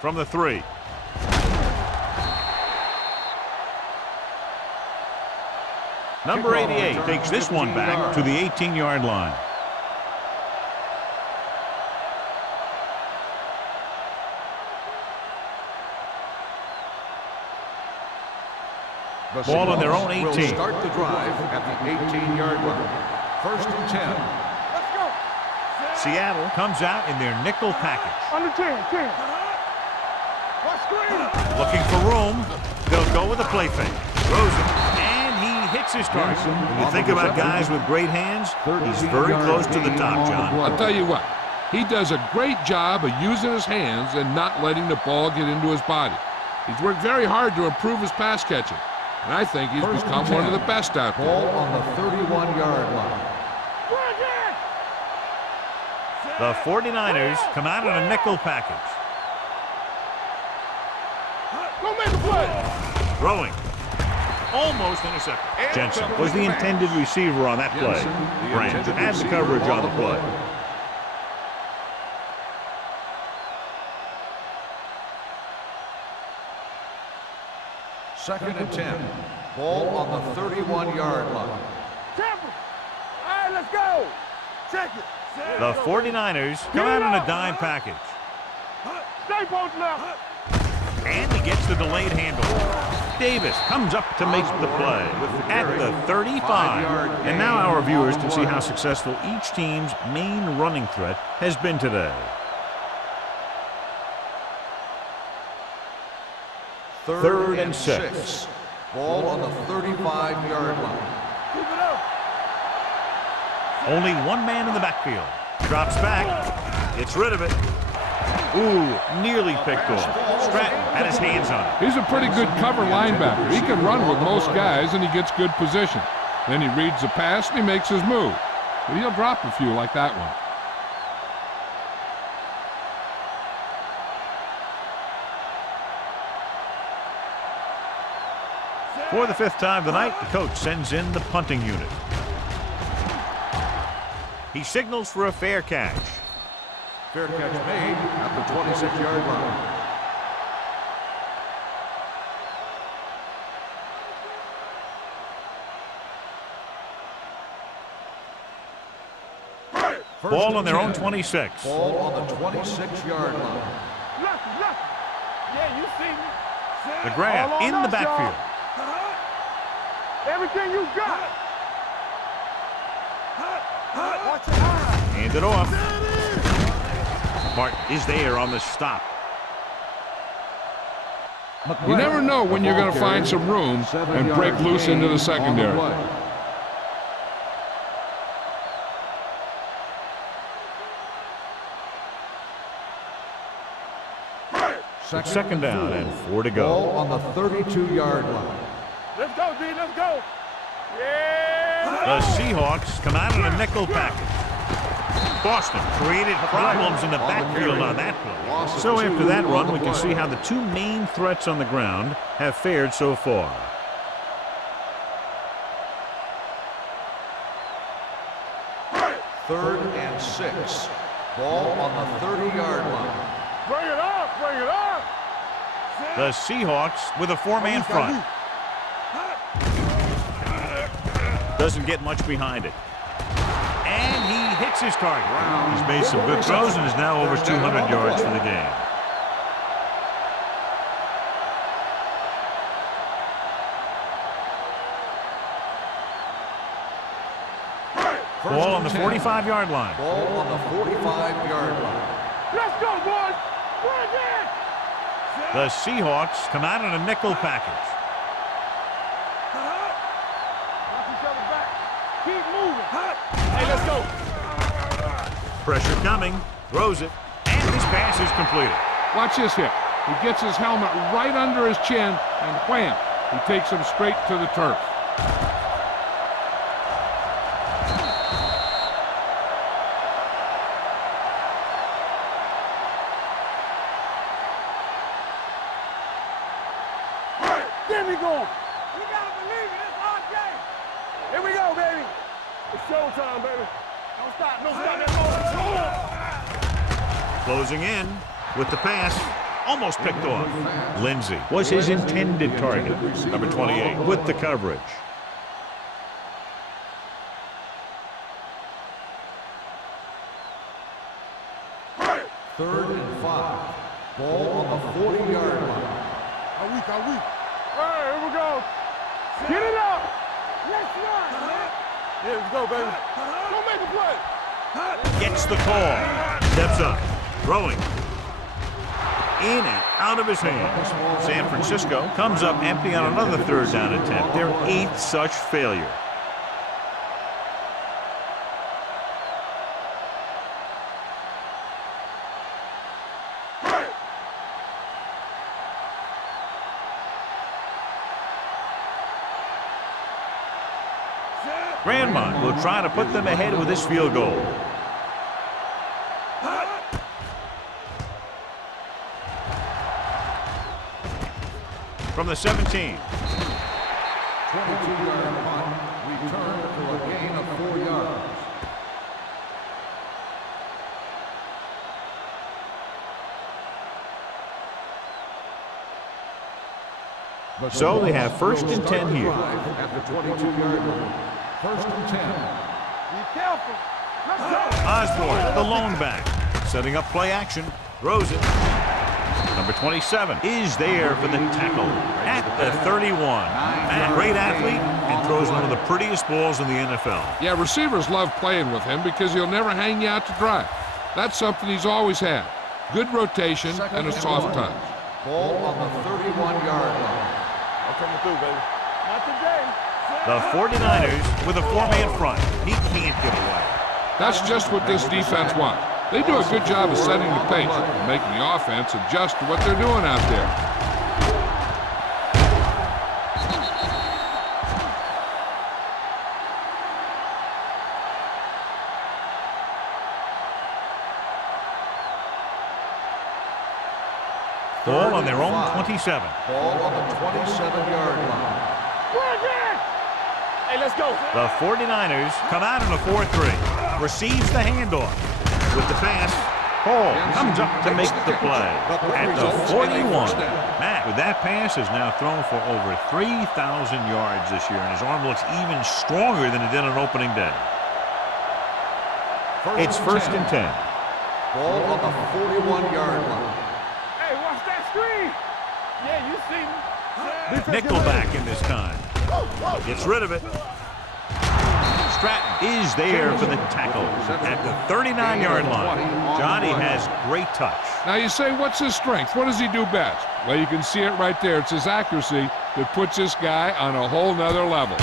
From the 3. Number 88 takes this one back to the 18-yard line. Ball on their own 18. Will start the drive at the 18-yard line. First and 10. Let's go. Seattle comes out in their nickel package. Under 10. Watch screen. Looking for room. They'll go with a play fake. Throws it, and he hits his target. When you think about guys with great hands, he's very close to the top, John. I'll tell you what, he does a great job of using his hands and not letting the ball get into his body. He's worked very hard to improve his pass catching, and I think he's become one of the best out there. Ball on the 31-yard line. The 49ers come out in a nickel package. Go make a play. Throwing. Almost intercepted. Jensen was the intended receiver on that play. Branch had the coverage on the play. Second and 10. Ball on the 31-yard line. Temple. All right, let's go. Check it. The 49ers come out in a dime package. Stay post left. And he gets the delayed handle. Davis comes up to make the play at the 35. And now our viewers can see how successful each team's main running threat has been today. Third and 6. Ball on the 35-yard line. Keep it up. Only one man in the backfield. Drops back. Gets rid of it. Ooh, nearly picked off. Stratton had his hands on it. He's a pretty good cover linebacker. He can run with most guys, and he gets good position. Then he reads the pass, and he makes his move. But he'll drop a few like that one. For the 5th time tonight, the coach sends in the punting unit. He signals for a fair catch. Fair catch made at the 26-yard line. Ball on their own 26. Ball on the 26-yard line. Lucky. Yeah, you see me. The grab in the backfield. Everything you got. Watch it. Hand it off. Martin is there on the stop. You never know when you're going to find some room and break loose into the secondary. Second down and 4 to go. Ball on the 32-yard line. Let's go, D. Let's go. Yeah. The Seahawks come out in a nickel package. Boston created problems in the backfield on that play. So after that run, we can see how the two main threats on the ground have fared so far. Third and 6. Ball on the 30-yard line. Bring it up. The Seahawks with a 4-man front. Doesn't get much behind it. And he hits his target. He's made some good throws and is now over 200 yards for the game. Ball on the 45-yard line. Ball on the 45-yard line. Let's go, boys. We're there. The Seahawks come out in a nickel package. Knock each other back. Keep moving. Hey, let's go. Pressure coming. Throws it. And his pass is completed. Watch this hit. He gets his helmet right under his chin, and wham, he takes him straight to the turf. Get me going. We gotta believe it. It's our game. Here we go, baby. It's showtime, baby. Don't stop. Don't stop that ball. Closing in with the pass. Almost picked off. Lindsey was his intended target. Number 28 with the coverage. Third and 5. Ball on the 40-yard line. How weak, how weak. All right, here we go. Get it up. Let's run. Yeah, let's go, baby. Don't make a play. Gets the call. Steps up. Throwing. In and out of his hands. San Francisco comes up empty on another third down attempt. Their 8th such failure. Grandmont will try to put them ahead with this field goal. From the 17. 22-yard punt, return for a gain of 4 yards. So they have first and 10 here. At the 22-yard line. First and 10. Be careful. Let's go. Osborne, the lone back, setting up play action, throws it. Number 27 is there for the tackle at the 31. A great athlete and throws one of the prettiest balls in the NFL. Yeah, receivers love playing with him because he'll never hang you out to dry. That's something he's always had. Good rotation and a soft touch. Ball on the 31-yard line. I'm coming through, baby. Not today. The 49ers with a 4-man front. He can't get away. That's just what this defense wants. They do a good job of setting the pace and making the offense adjust to what they're doing out there. Ball on their own 27. Ball on the 27-yard line. Hey, let's go. The 49ers come out in a 4-3. Receives the handoff. With the pass, Hall comes up to make the play at the 41. Matt, with that pass, has now thrown for over 3,000 yards this year, and his arm looks even stronger than it did on opening day. It's first and 10. Ball on the 41-yard line. Hey, watch that screen. Yeah, you see me. Nickelback in this time. Gets rid of it. Stratton is there for the tackle at the 39-yard line. Johnny has great touch. Now you say, what's his strength? What does he do best? Well, you can see it right there. It's his accuracy that puts this guy on a whole nother level.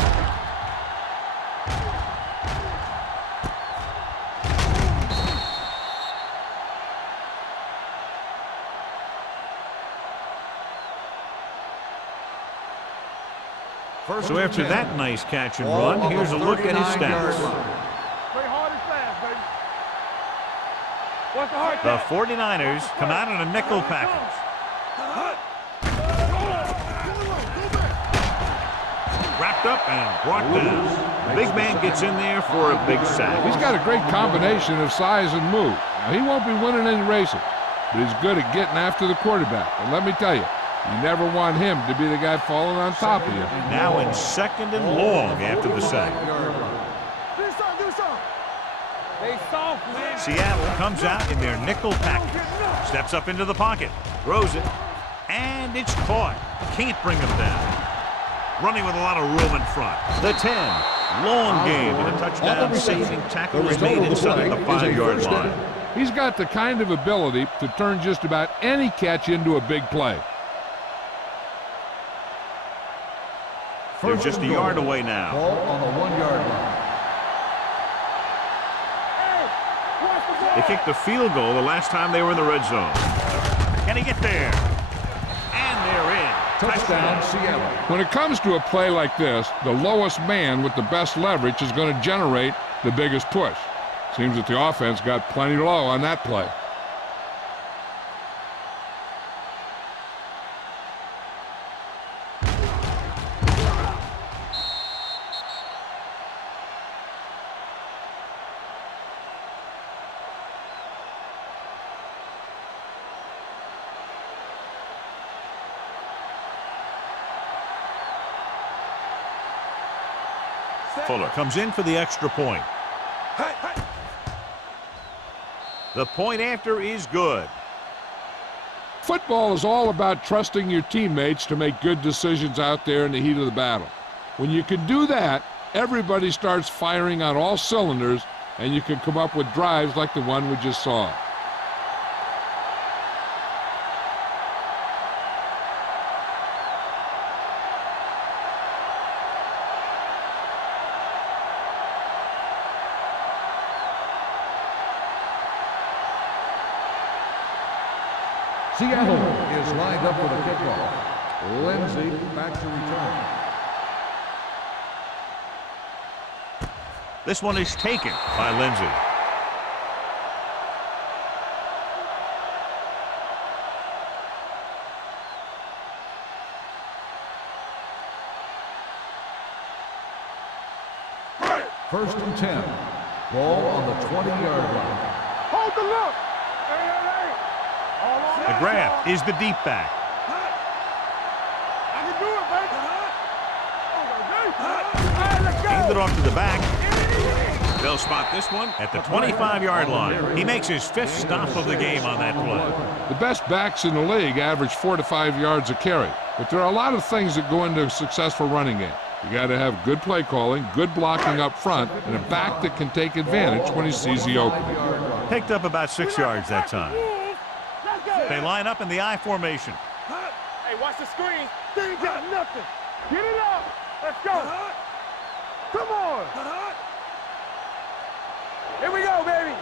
So after that nice catch and run, here's a look at his stats. Play hard and fast, baby. What's the hard The catch? 49ers come out in a nickel package. Wrapped up and brought down. The big man gets in there for a big sack. He's got a great combination of size and move. Now, he won't be winning any races, but he's good at getting after the quarterback. And let me tell you, you never want him to be the guy falling on top of you. Now in second and long after the sack. Do something. They soft, man. Seattle comes out in their nickel package. Steps up into the pocket. Throws it. And it's caught. Can't bring him down. Running with a lot of room in front. The 10. Long game and a touchdown saving tackle was made inside the 5-yard line. He's got the kind of ability to turn just about any catch into a big play. They're just a yard away now. Ball on the 1-yard line. They kicked the field goal the last time they were in the red zone. Can he get there? And they're in. Touchdown, Seattle. When it comes to a play like this, the lowest man with the best leverage is going to generate the biggest push. Seems that the offense got plenty low on that play. Fuller comes in for the extra point. The point after is good. Football is all about trusting your teammates to make good decisions out there in the heat of the battle. When you can do that, everybody starts firing on all cylinders, and you can come up with drives like the one we just saw. Seattle is lined up for the kickoff. Lindsay back to return. This one is taken by Lindsay. First and 10. Ball on the 20-yard line. Hold the look. Hey, hey, hey. All on The grab is the deep back. I can do it, baby. Hey, let's go. Handed off to the back. They'll spot this one at the 25-yard line. He makes his 5th stop of the game on that play. The best backs in the league average 4 to 5 yards a carry, but there are a lot of things that go into a successful running game. You got to have good play calling, good blocking up front, and a back that can take advantage when he sees the opening. Picked up about 6 yards that time. Let's go. They line up in the I formation. Hey, watch the screen. They ain't got nothing. Get it up. Let's go. Come on. Here we go, baby.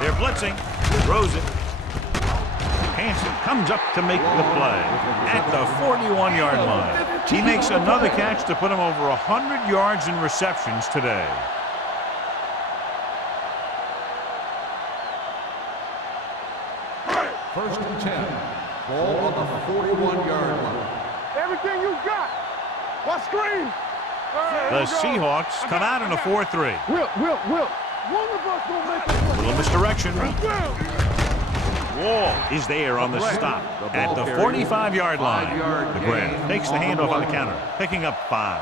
They're blitzing. Throws it. Hansen comes up to make the play at the 41-yard line. He makes another catch to put him over 100 yards in receptions today. First and 10. Ball on the 41-yard line. Everything you got. Watch screen. The Seahawks come out in a 4-3. Will. One of us gonna make it. Little misdirection. Wall is there on the stop at the 45-yard line. The grab takes the handoff on the counter, picking up 5.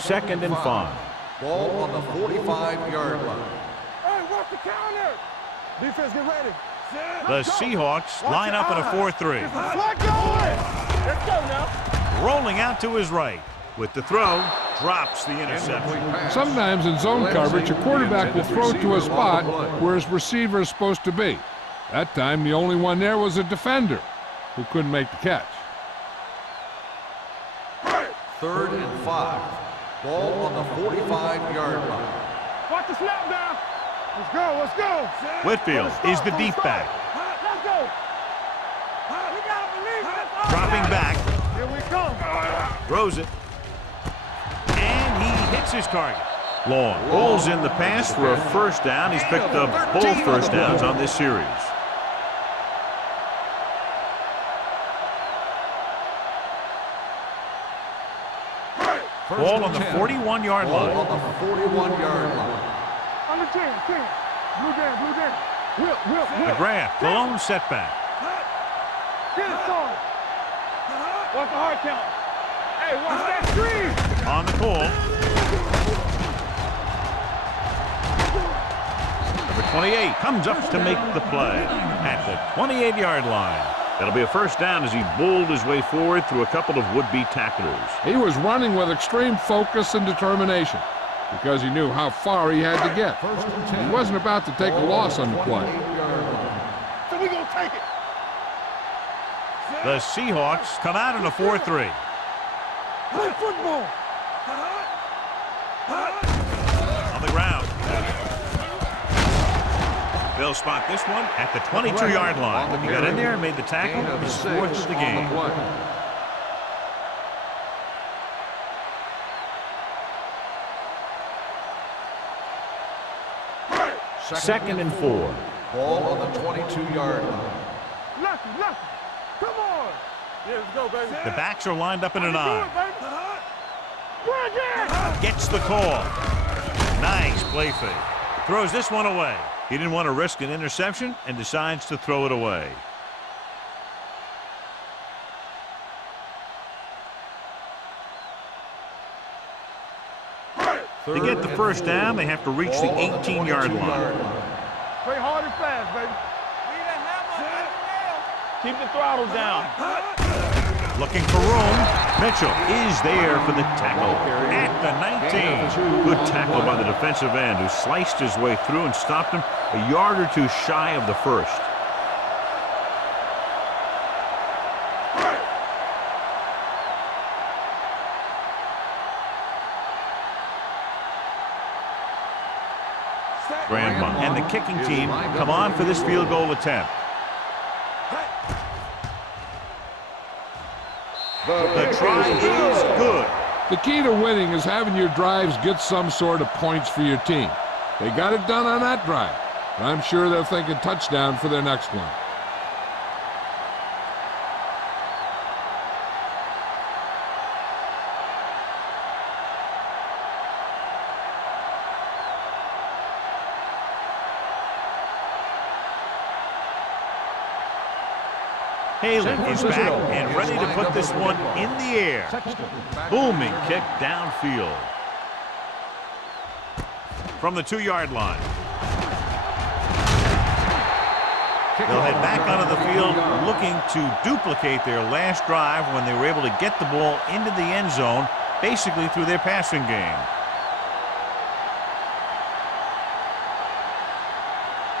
Second and 5. Ball on the 45-yard line. Hey, watch the counter. Defense, get ready. The Seahawks line up in a 4-3. Flag going. Let's go now. Rolling out to his right. With the throw, drops the interception. Sometimes in zone coverage, a quarterback will throw to a spot where his receiver is supposed to be. That time, the only one there was a defender who couldn't make the catch. Third and 5. Ball on the 45-yard line. Watch the snap down. Let's go. Whitfield is the deep back. Let's go. We gotta believe it. Dropping back, Here we come. throws it, and he hits his target. Long pulls in the pass for a first down. He's picked up both first downs on this series. Ball on the 41-yard line. Ball on the 41-yard line. On the 10. Blue down. Will. The grab, the lone setback. Get it started. Watch the hard count. Hey, watch that screen. On the call. Number 28 comes up to make the play at the 28-yard line. That'll be a first down as he bulled his way forward through a couple of would-be tacklers. He was running with extreme focus and determination because he knew how far he had to get. He wasn't about to take a loss on the play. So we gonna take it. The Seahawks come out in a 4-3. Play football. On the ground. They'll spot this one at the 22-yard line. He got in there and made the tackle. His fourth of the game. Second and 4. Ball on the 22-yard line. Lucky. Come on. Yeah, let's go, baby. The backs are lined up in an I. Bring it. Gets the call. Nice play fake. Throws this one away. He didn't want to risk an interception and decides to throw it away. To get the first down, they have to reach the 18-yard line. Play hard and fast, baby. Keep the throttle down. Looking for room. Mitchell is there for the tackle at the 19. Good tackle by the defensive end who sliced his way through and stopped him a yard or two shy of the first. Grandma and the kicking team come on for this field goal attempt. The try is good. The key to winning is having your drives get some sort of points for your team. They got it done on that drive. And I'm sure they're thinking touchdown for their next one. Haley is back and ready to put this one in the air. Booming kick downfield. From the 2-yard line. They'll head back onto the field looking to duplicate their last drive when they were able to get the ball into the end zone, basically through their passing game.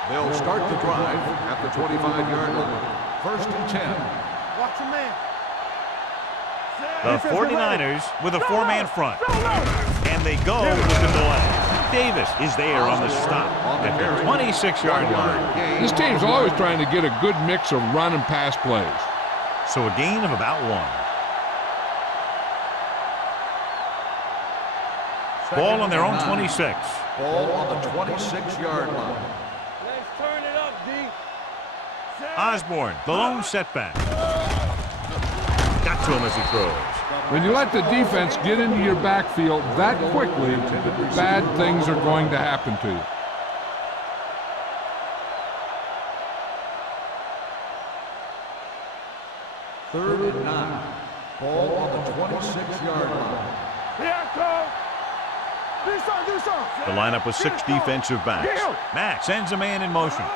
They'll start the drive at the 25-yard line. First and 10. Watch your man. The 49ers with a 4-man front. And they go with the delay. Davis is there on the stop at the 26-yard line. This team's always trying to get a good mix of run and pass plays. So a gain of about 1. Ball on their own 26. Ball on the 26-yard line. Let's turn it up, D. Osborne, the lone setback. Got to him as he throws. When you let the defense get into your backfield that quickly, bad things are going to happen to you. Third and 9. Ball on the 26-yard line. Here I come. Do something. The lineup with 6 defensive backs. Mack sends a man in motion.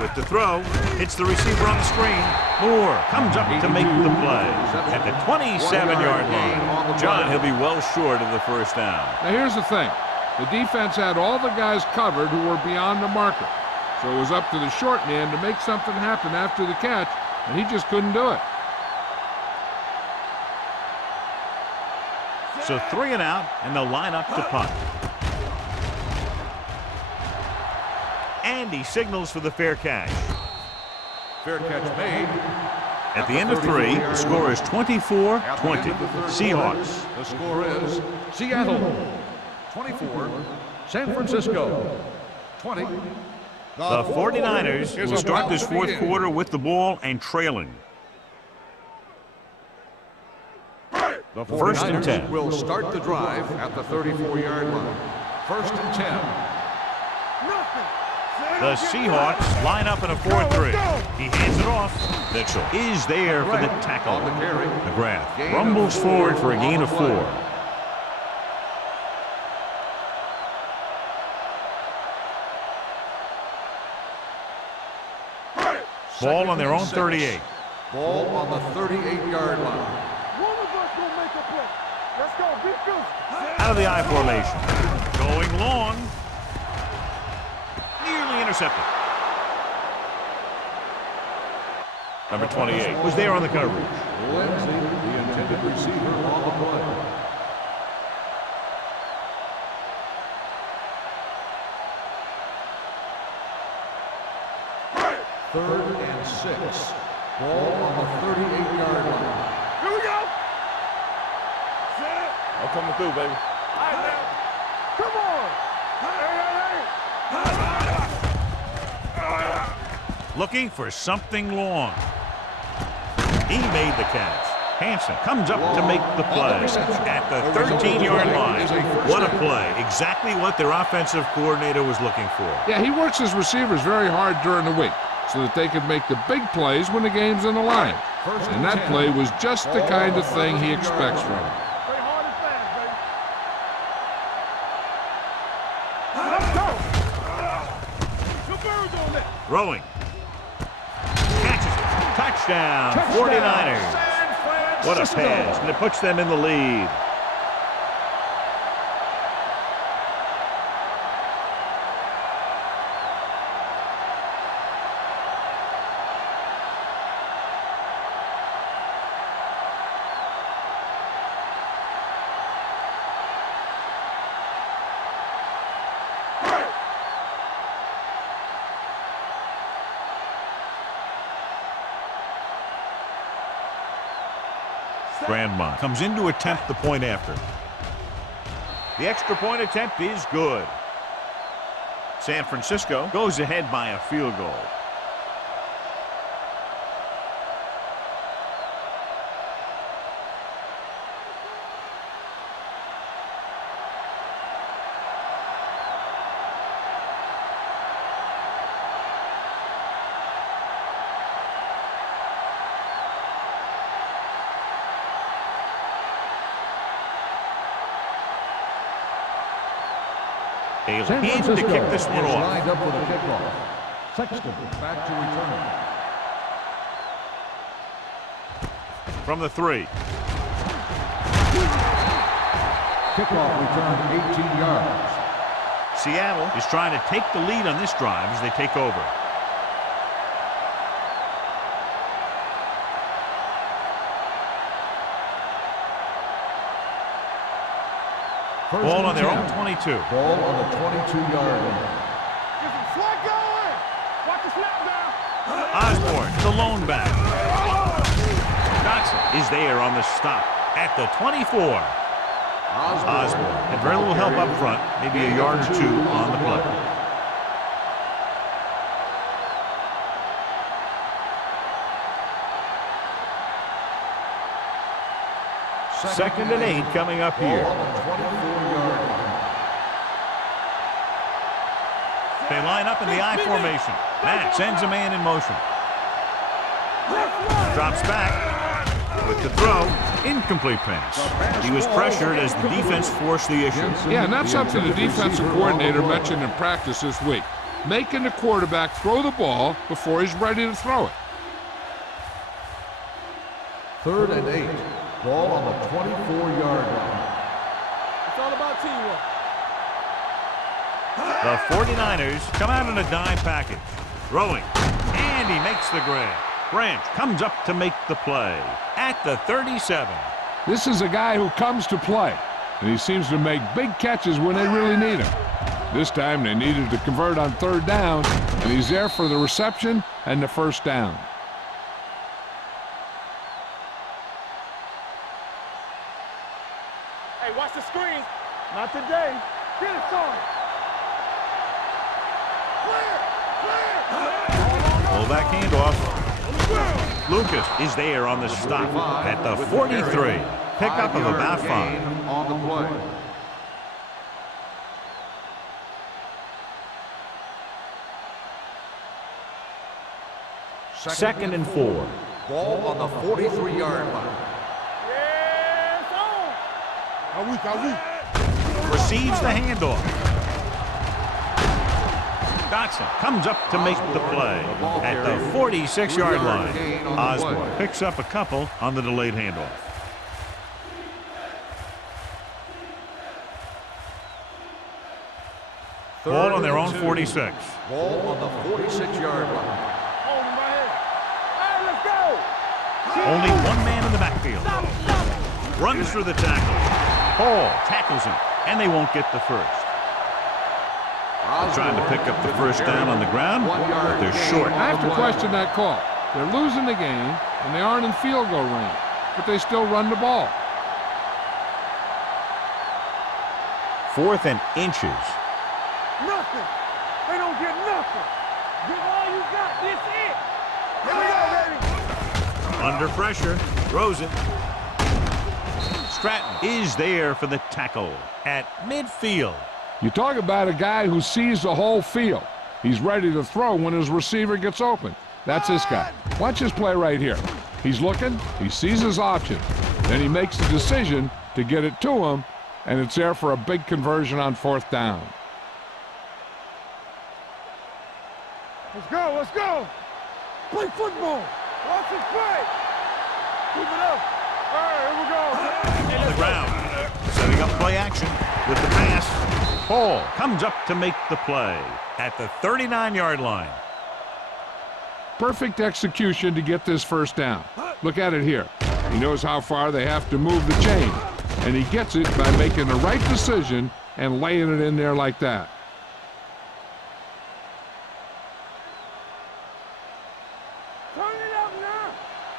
With the throw, hits the receiver on the screen. Moore comes up to make the play. At the 27-yard line, John, he'll be well short of the first down. Now here's the thing. The defense had all the guys covered who were beyond the marker. So it was up to the short man to make something happen after the catch, and he just couldn't do it. So 3 and out, and they'll line up to punt. And he signals for the fair catch. Fair catch made. At the end of 3, the score is 24-20. Seahawks. The score is Seattle 24, San Francisco 20. The 49ers will start this fourth quarter with the ball and trailing. The First and 10. will start the drive at the 34-yard line. First and 10. The Seahawks line up in a 4-3. He hands it off. Mitchell is there for the tackle. McGrath rumbles forward for a gain of 4. Ball on their own 38. Ball on the 38-yard line. One of us will make a play. Let's go, defense. Out of the I formation. Going long. Nearly intercepted. Number 28 was there on the coverage. Lindsey, the intended receiver on the play. 3rd and 6. Ball on the 38-yard line. Here we go. Set. I'm coming through, baby. All right, now. Come on. Looking for something long. He made the catch. Hansen comes up to make the play at the 13-yard line. What a play. Exactly what their offensive coordinator was looking for. Yeah, he works his receivers very hard during the week so that they can make the big plays when the game's on the line. And that play was just the kind of thing he expects from him. Play hard and fast, baby. Let's go. Two birds on that. Throwing. Catches it. Touchdown. 49ers. What a pass. And it puts them in the lead. Grandma comes in to attempt the point after. The extra point attempt is good. San Francisco goes ahead by a field goal. San In to Francisco kick this one Is off. lined up for the kickoff. Sexton. Back to return. From the 3. Kickoff return 18 yards. Seattle is trying to take the lead on this drive as they take over. Ball on their own 22. Ball on the 22-yard line. Get some slack going. Watch the snap down. Osborne, the lone back. Dotson is there on the stop at the 24. Osborne had very little help up front, maybe a yard or two on the play. Second and 8 coming up here. Ball on the 24-yard line. They line up in the I formation. Matt sends a man in motion. Drops back with the throw. Incomplete pass. He was pressured as the defense forced the issue. Yeah, and that's something the defensive coordinator mentioned in practice this week. Making the quarterback throw the ball before he's ready to throw it. 3rd and 8. Ball on the 24-yard line. It's all about teamwork. The 49ers come out in a dime package. Throwing. And he makes the grab. Branch comes up to make the play at the 37. This is a guy who comes to play, and he seems to make big catches when they really need him. This time they needed to convert on 3rd down, and he's there for the reception and the first down. Hey, watch the screen. Not today. Get it started. Clear. Pull back handoff. Lucas is there on the stop at the 43. Pickup of about 5. On the play. Second and 4. Ball on the 43-yard line. Yeah, it's on. How weak. Receives the handoff. Dotson comes up to make the play at the 46-yard line. Osborne picks up a couple on the delayed handoff. Ball on their own 46. Ball on the 46-yard line. Hold him right here. All right, let's go. Only one man in the backfield. Runs through the tackle. Hall tackles him, and they won't get the first. They're trying to pick up the first down on the ground, but they're short. I have to question that call. They're losing the game, and they aren't in field goal range, but they still run the ball. 4th and inches. Nothing. They don't get nothing. Give all you got. This it. Here we go, baby. Under pressure. Throws it. Stratton is there for the tackle at midfield. You talk about a guy who sees the whole field. He's ready to throw when his receiver gets open. That's this guy. Watch this play right here. He's looking. He sees his option. Then he makes the decision to get it to him, and it's there for a big conversion on 4th down. Let's go. Let's go. Play football. Watch it play. Keep it up. All right, here we go. On the ground. Setting up play action with the pass. Hall comes up to make the play at the 39-yard line. Perfect execution to get this first down. Look at it here. He knows how far they have to move the chain, and he gets it by making the right decision and laying it in there like that. Turn it up now.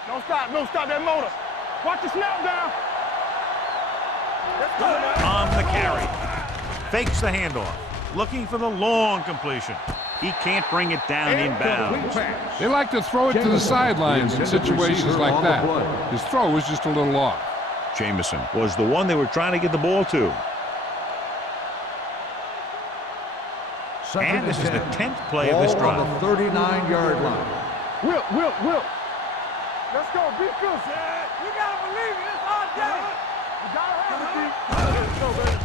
Don't stop. Don't stop that motor. Watch the snap down. Let's go now. On the carry. Fakes the handoff. Looking for the long completion. He can't bring it down inbounds. They like to throw it to the sidelines in situations like that. His throw was just a little off. Jamison was the one they were trying to get the ball to. And this is the 10th play of this drive. On the 39-yard line. Whip. Let's go. Be good, Chad. You got to believe it. It's our day. You got to have it, D. Let's go, baby.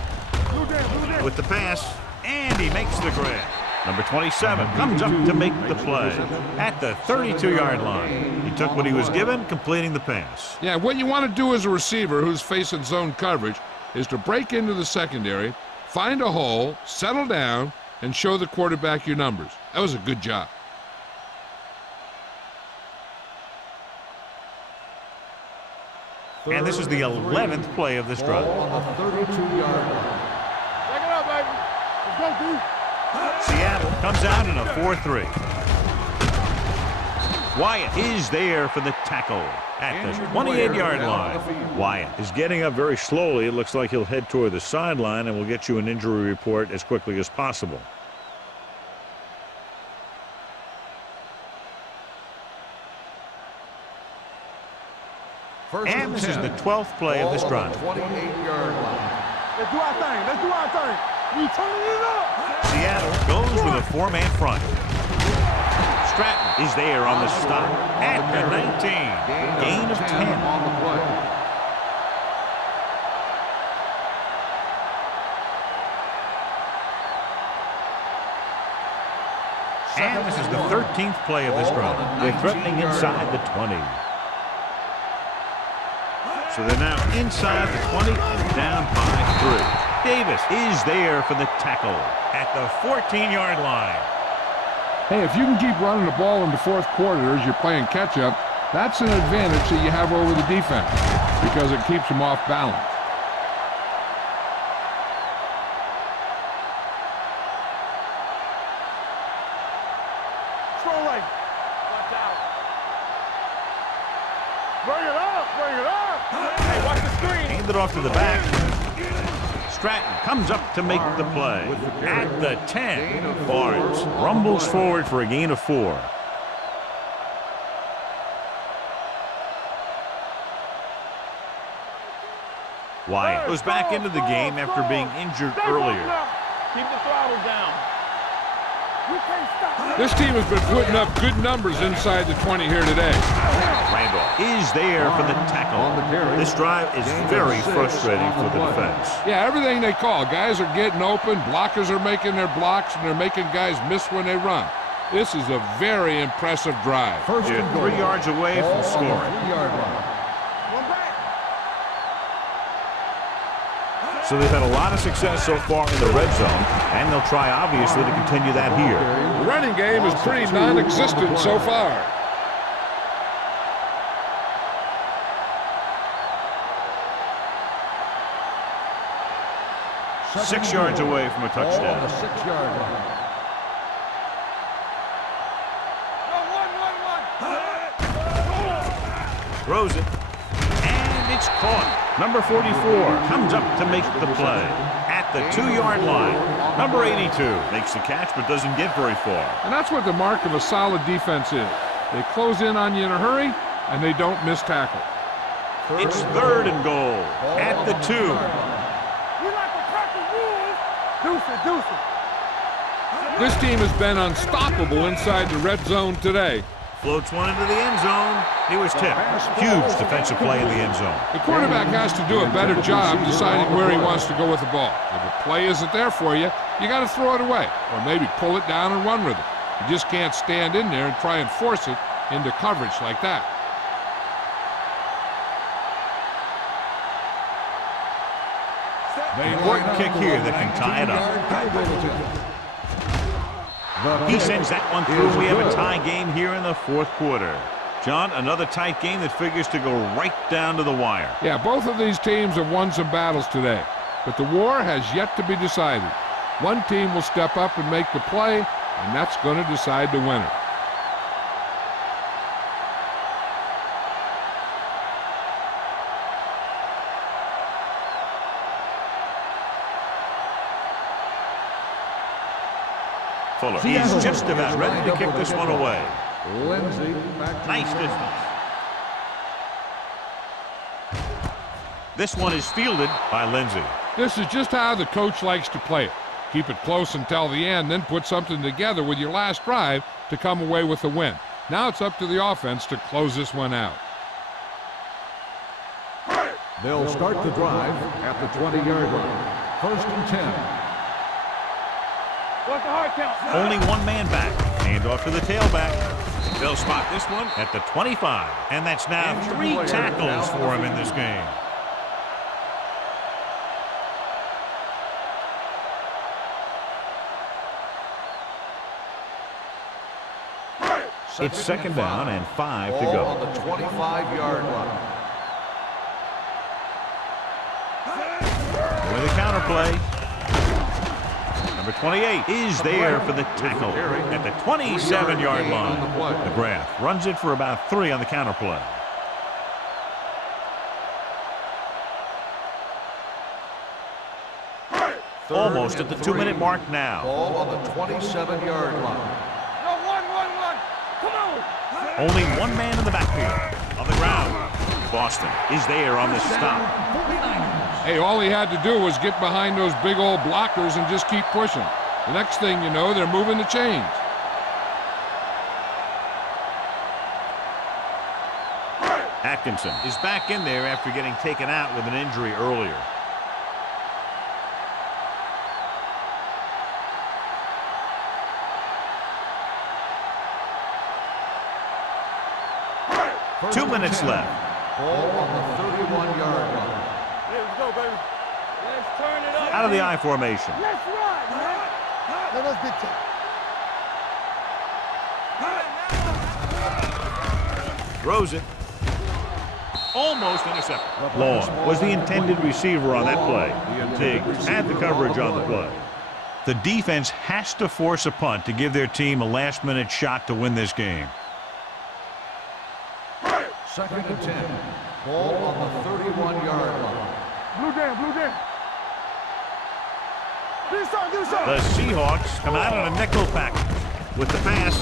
Blue down. With the pass, and he makes the grab. Number 27 comes up to make the play at the 32-yard line. He took what he was given, completing the pass. Yeah, what you want to do as a receiver who's facing zone coverage is to break into the secondary, find a hole, settle down, and show the quarterback your numbers. That was a good job. And this is the 11th play of this drive. On the 32-yard line. Check it out, baby. Let's go, D. Seattle comes out in a 4-3. Wyatt is there for the tackle at the 28-yard line. Wyatt is getting up very slowly. It looks like he'll head toward the sideline, and we'll get you an injury report as quickly as possible. And this is the 12th play of this drive. 28-yard line. Let's do our thing. Let's do our thing. We turning it up. Seattle goes with a 4-man front. Stratton is there on the stop at the 19. Gain of 10. On the play. And this is the 13th play of this drive. They're threatening inside the 20. So they're now inside the 20 and down by 3. Davis is there for the tackle at the 14-yard line. Hey, if you can keep running the ball in the fourth quarter as you're playing catch-up, that's an advantage that you have over the defense because it keeps them off balance. Strong leg. Watch out. Bring it up. Bring it up. Hey, watch the screen. Hand it off to the back. Stratton comes up to make the play at the 10. Barnes rumbles forward for a gain of 4. Wyatt goes back into the game after being injured earlier. Keep the throttle down. You can't stop. This team has been putting up good numbers inside the 20 here today. Randolph is there for the tackle. This drive is very frustrating for the defense. Yeah, everything they call. Guys are getting open, blockers are making their blocks, and they're making guys miss when they run. This is a very impressive drive. You're 3 yards away from scoring. 3-yard line. So they've had a lot of success so far in the red zone, and they'll try, obviously, to continue that here. The running game is pretty non-existent so far. 6 yards away from a touchdown. On the 6-yard line. Throws it, and it's caught. Number 44 comes up to make the play at the 2-yard line. Number 82 makes the catch but doesn't get very far. And that's what the mark of a solid defense is. They close in on you in a hurry, and they don't miss tackle. It's 3rd and goal at the 2. We like to practice rules. Deuce it. This team has been unstoppable inside the red zone today. Floats one into the end zone. He was tipped. Huge defensive play in the end zone. The quarterback has to do a better job deciding where he wants to go with the ball. If a play isn't there for you, you got to throw it away, or maybe pull it down and run with it. You just can't stand in there and try and force it into coverage like that. Important kick here that can tie it up. He sends that one through. We have a tie game here in the 4th quarter. John, another tight game that figures to go right down to the wire. Yeah, both of these teams have won some battles today, but the war has yet to be decided. One team will step up and make the play, and that's going to decide the winner. Fuller is just about ready to kick this one away. Lindsay back to Nice distance. This one is fielded by Lindsay. This is just how the coach likes to play it. Keep it close until the end, then put something together with your last drive to come away with the win. Now it's up to the offense to close this one out. They'll start the drive at the 20-yard line. 1st and 10. What's the hard count? Only one man back. Hand off to the tailback. They'll spot this one at the 25. And that's now 3 tackles for him in this game. It's 2nd down and 5 to go. On the 25-yard line. With a counter play. Number 28 is there for the tackle at the 27-yard line. McGrath runs it for about 3 on the counter play. Almost at the 2-minute mark now. Ball on the 27-yard line. No, one. Come on. Only one man in the backfield. On the ground. Boston is there on the stop. Hey, all he had to do was get behind those big old blockers and just keep pushing. The next thing you know, they're moving the chains. Atkinson is back in there after getting taken out with an injury earlier. First 2 minutes and 10. left. Ball on the 31-yard line. Let's go, baby. Let's turn it up. Out of the I formation. Let's ride, man. Let us big time. Throws it. Almost intercepted. Long was the intended receiver on that play. Diggs had the coverage on the play. The defense has to force a punt to give their team a last-minute shot to win this game. 2nd and 10. Ball on the 31-yard line. Blue down. Do something. The Seahawks come out on a nickel package with the pass.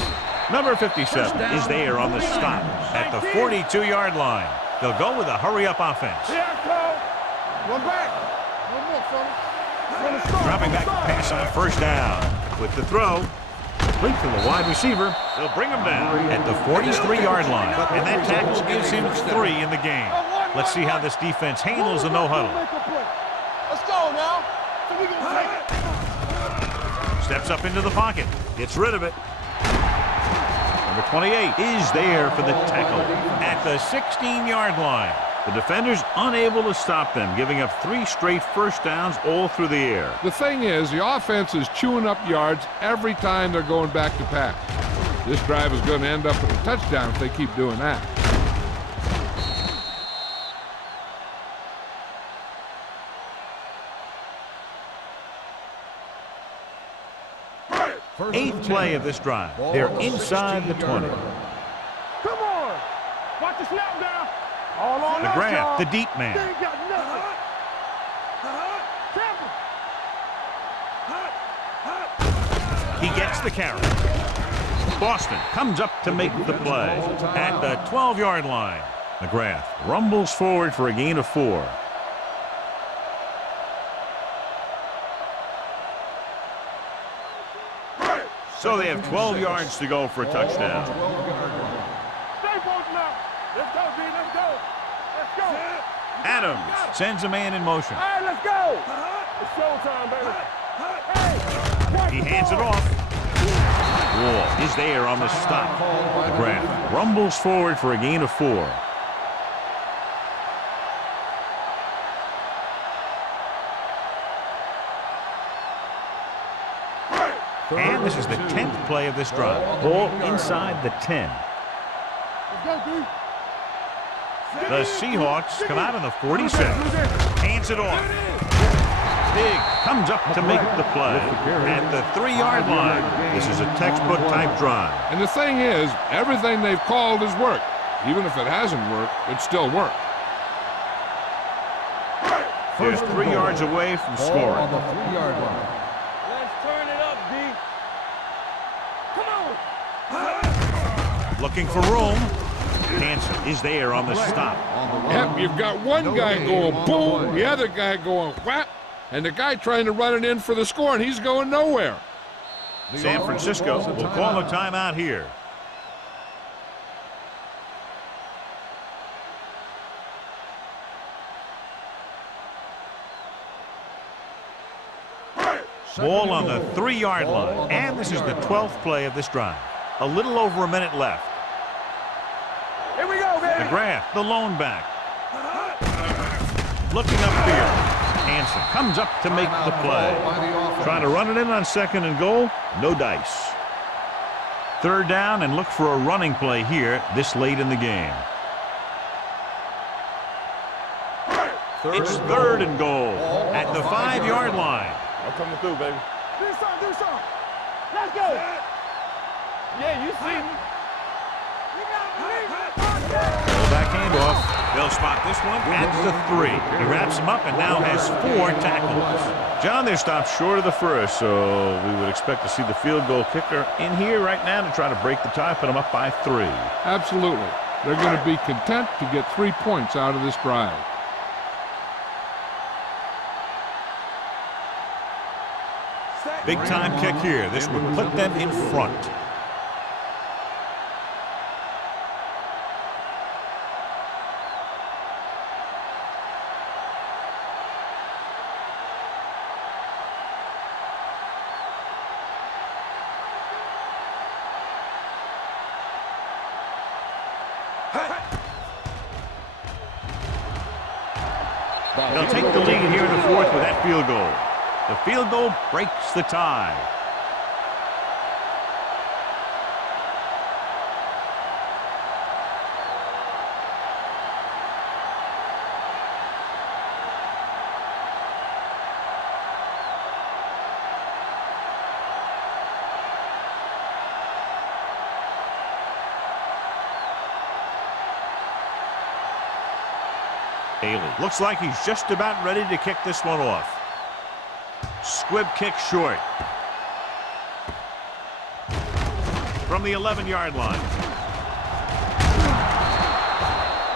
Number 57 is there on the stop at the 42-yard line. They'll go with a hurry-up offense. Here I come. One back. One more, fella. Dropping back to pass on 1st down. With the throw, complete to the wide receiver. They'll bring him down at the 43-yard line. And that tackle gives him 3 in the game. Let's see how this defense handles the no-huddle. Let's go now. So we gonna take it. Steps up into the pocket. Gets rid of it. Number 28 is there for the tackle at the 16-yard line. The defenders unable to stop them, giving up 3 straight first downs all through the air. The thing is, the offense is chewing up yards every time they're going back to pass. This drive is going to end up with a touchdown if they keep doing that. 8th play of this drive. They're inside the 20. Come on. Watch the snap down. All on that, McGrath, y'all. the deep man. They ain't got nothing. He gets the carry. Boston comes up to make the play at the 12-yard line. McGrath rumbles forward for a gain of 4. So they have 12 yards to go for a touchdown. Stay both now. Let's go, B. Let's go. Let's go. Adams sends a man in motion. All right, let's go. It's showtime, baby. Hey, He hands it off. Wall is there on the stop. McGrath rumbles forward for a gain of 4. And this is the 10th play of this drive. Ball inside the 10. let's go, B. The Seahawks come out on the 47. Hands it off. Big comes up to make the play at the 3-yard line. This is a textbook type drive. And the thing is, everything they've called has worked. Even if it hasn't worked, it still worked. There's 3 yards away from scoring. On the 3-yard line. Let's turn it up, B. Come on. Looking for room. Hanson is there on the stop. Yep, you've got one guy going boom, the other guy going whap, and the guy trying to run it in for the score, and he's going nowhere. San Francisco will call a timeout here. Ball on the 3-yard line. And this is the 12th play of this drive. A little over a minute left. Here we go, baby. McGrath, the lone back. Looking upfield. Hanson comes up to make the play. Trying to run it in on 2nd and goal. No dice. 3rd down, and look for a running play here this late in the game. It's 3rd and goal at the 5-yard line. I'm coming through, baby. Do something, do something. Let's go. Yeah, you see me. Back handoff. They'll spot this one at the 3. He wraps him up and now has 4 tackles. John, they're stopped short of the first, so we would expect to see the field goal kicker in here right now to try to break the tie, put them up by 3. Absolutely. They're going to be content to get 3 points out of this drive. Big time kick here. This would put them in front. They'll take the lead here in the 4th with that field goal. The field goal breaks the tie. Bailey looks like he's just about ready to kick this one off. Squib kick short. From the 11-yard line.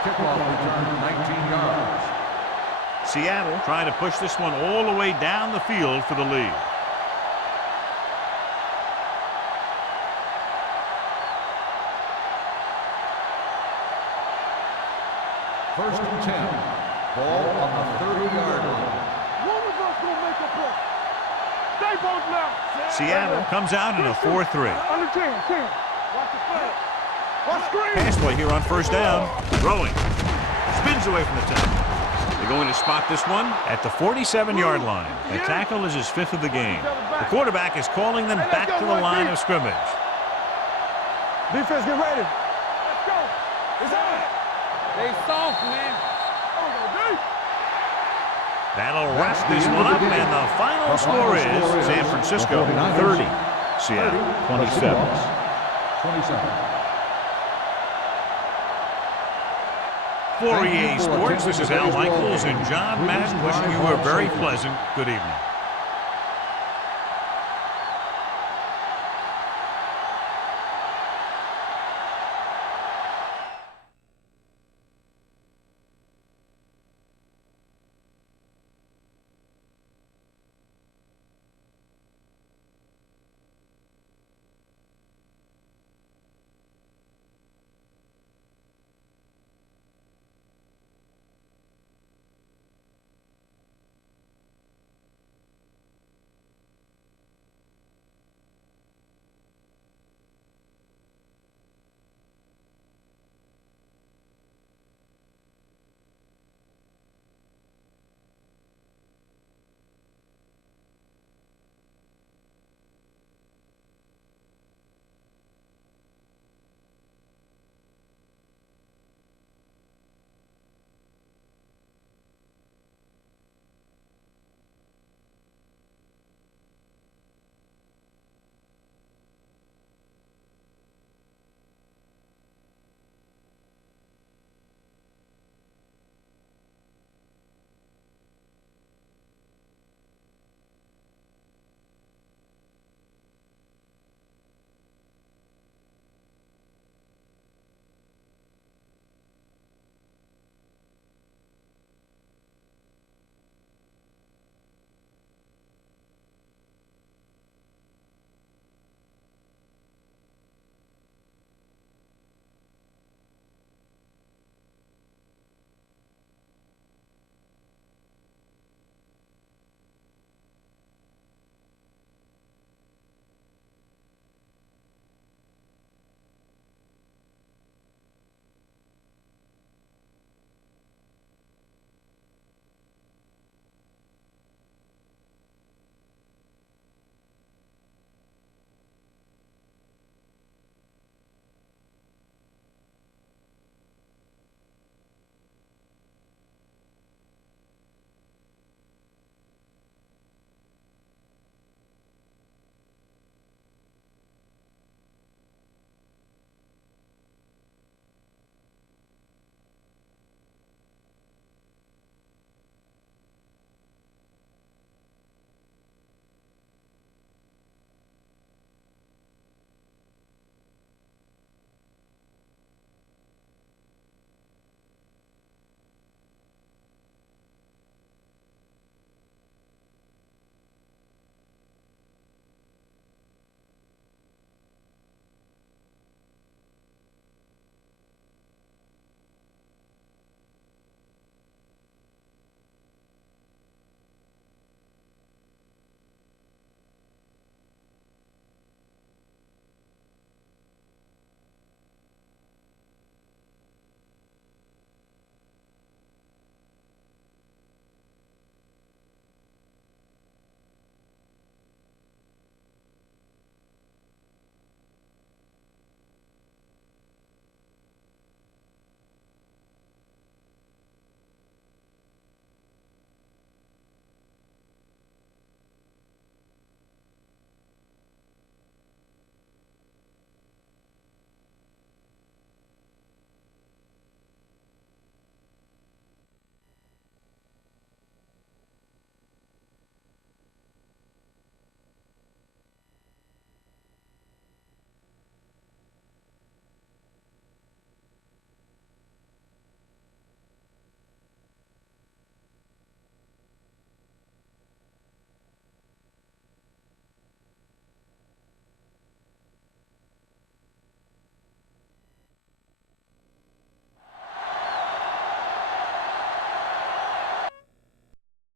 Kickoff return 19 yards. Seattle trying to push this one all the way down the field for the lead. First and 10. Ball on the 30-yard line. One of us will make a play. Stay both now. Seattle comes out in a 4-3. Under 10, 10. Watch the play. Watch screen. Pass play here on first down. Throwing. Spins away from the tackle. They're going to spot this one at the 47-yard line. The tackle is his 5th of the game. The quarterback is calling them back to the line of scrimmage. Defense, get ready. Let's go. It's on. They soft, man. That'll wrap this one up, and the final score is San Francisco 30, Seattle 27. 27. For EA Sports, this is Al Michaels and John Madden wishing you a very pleasant good evening.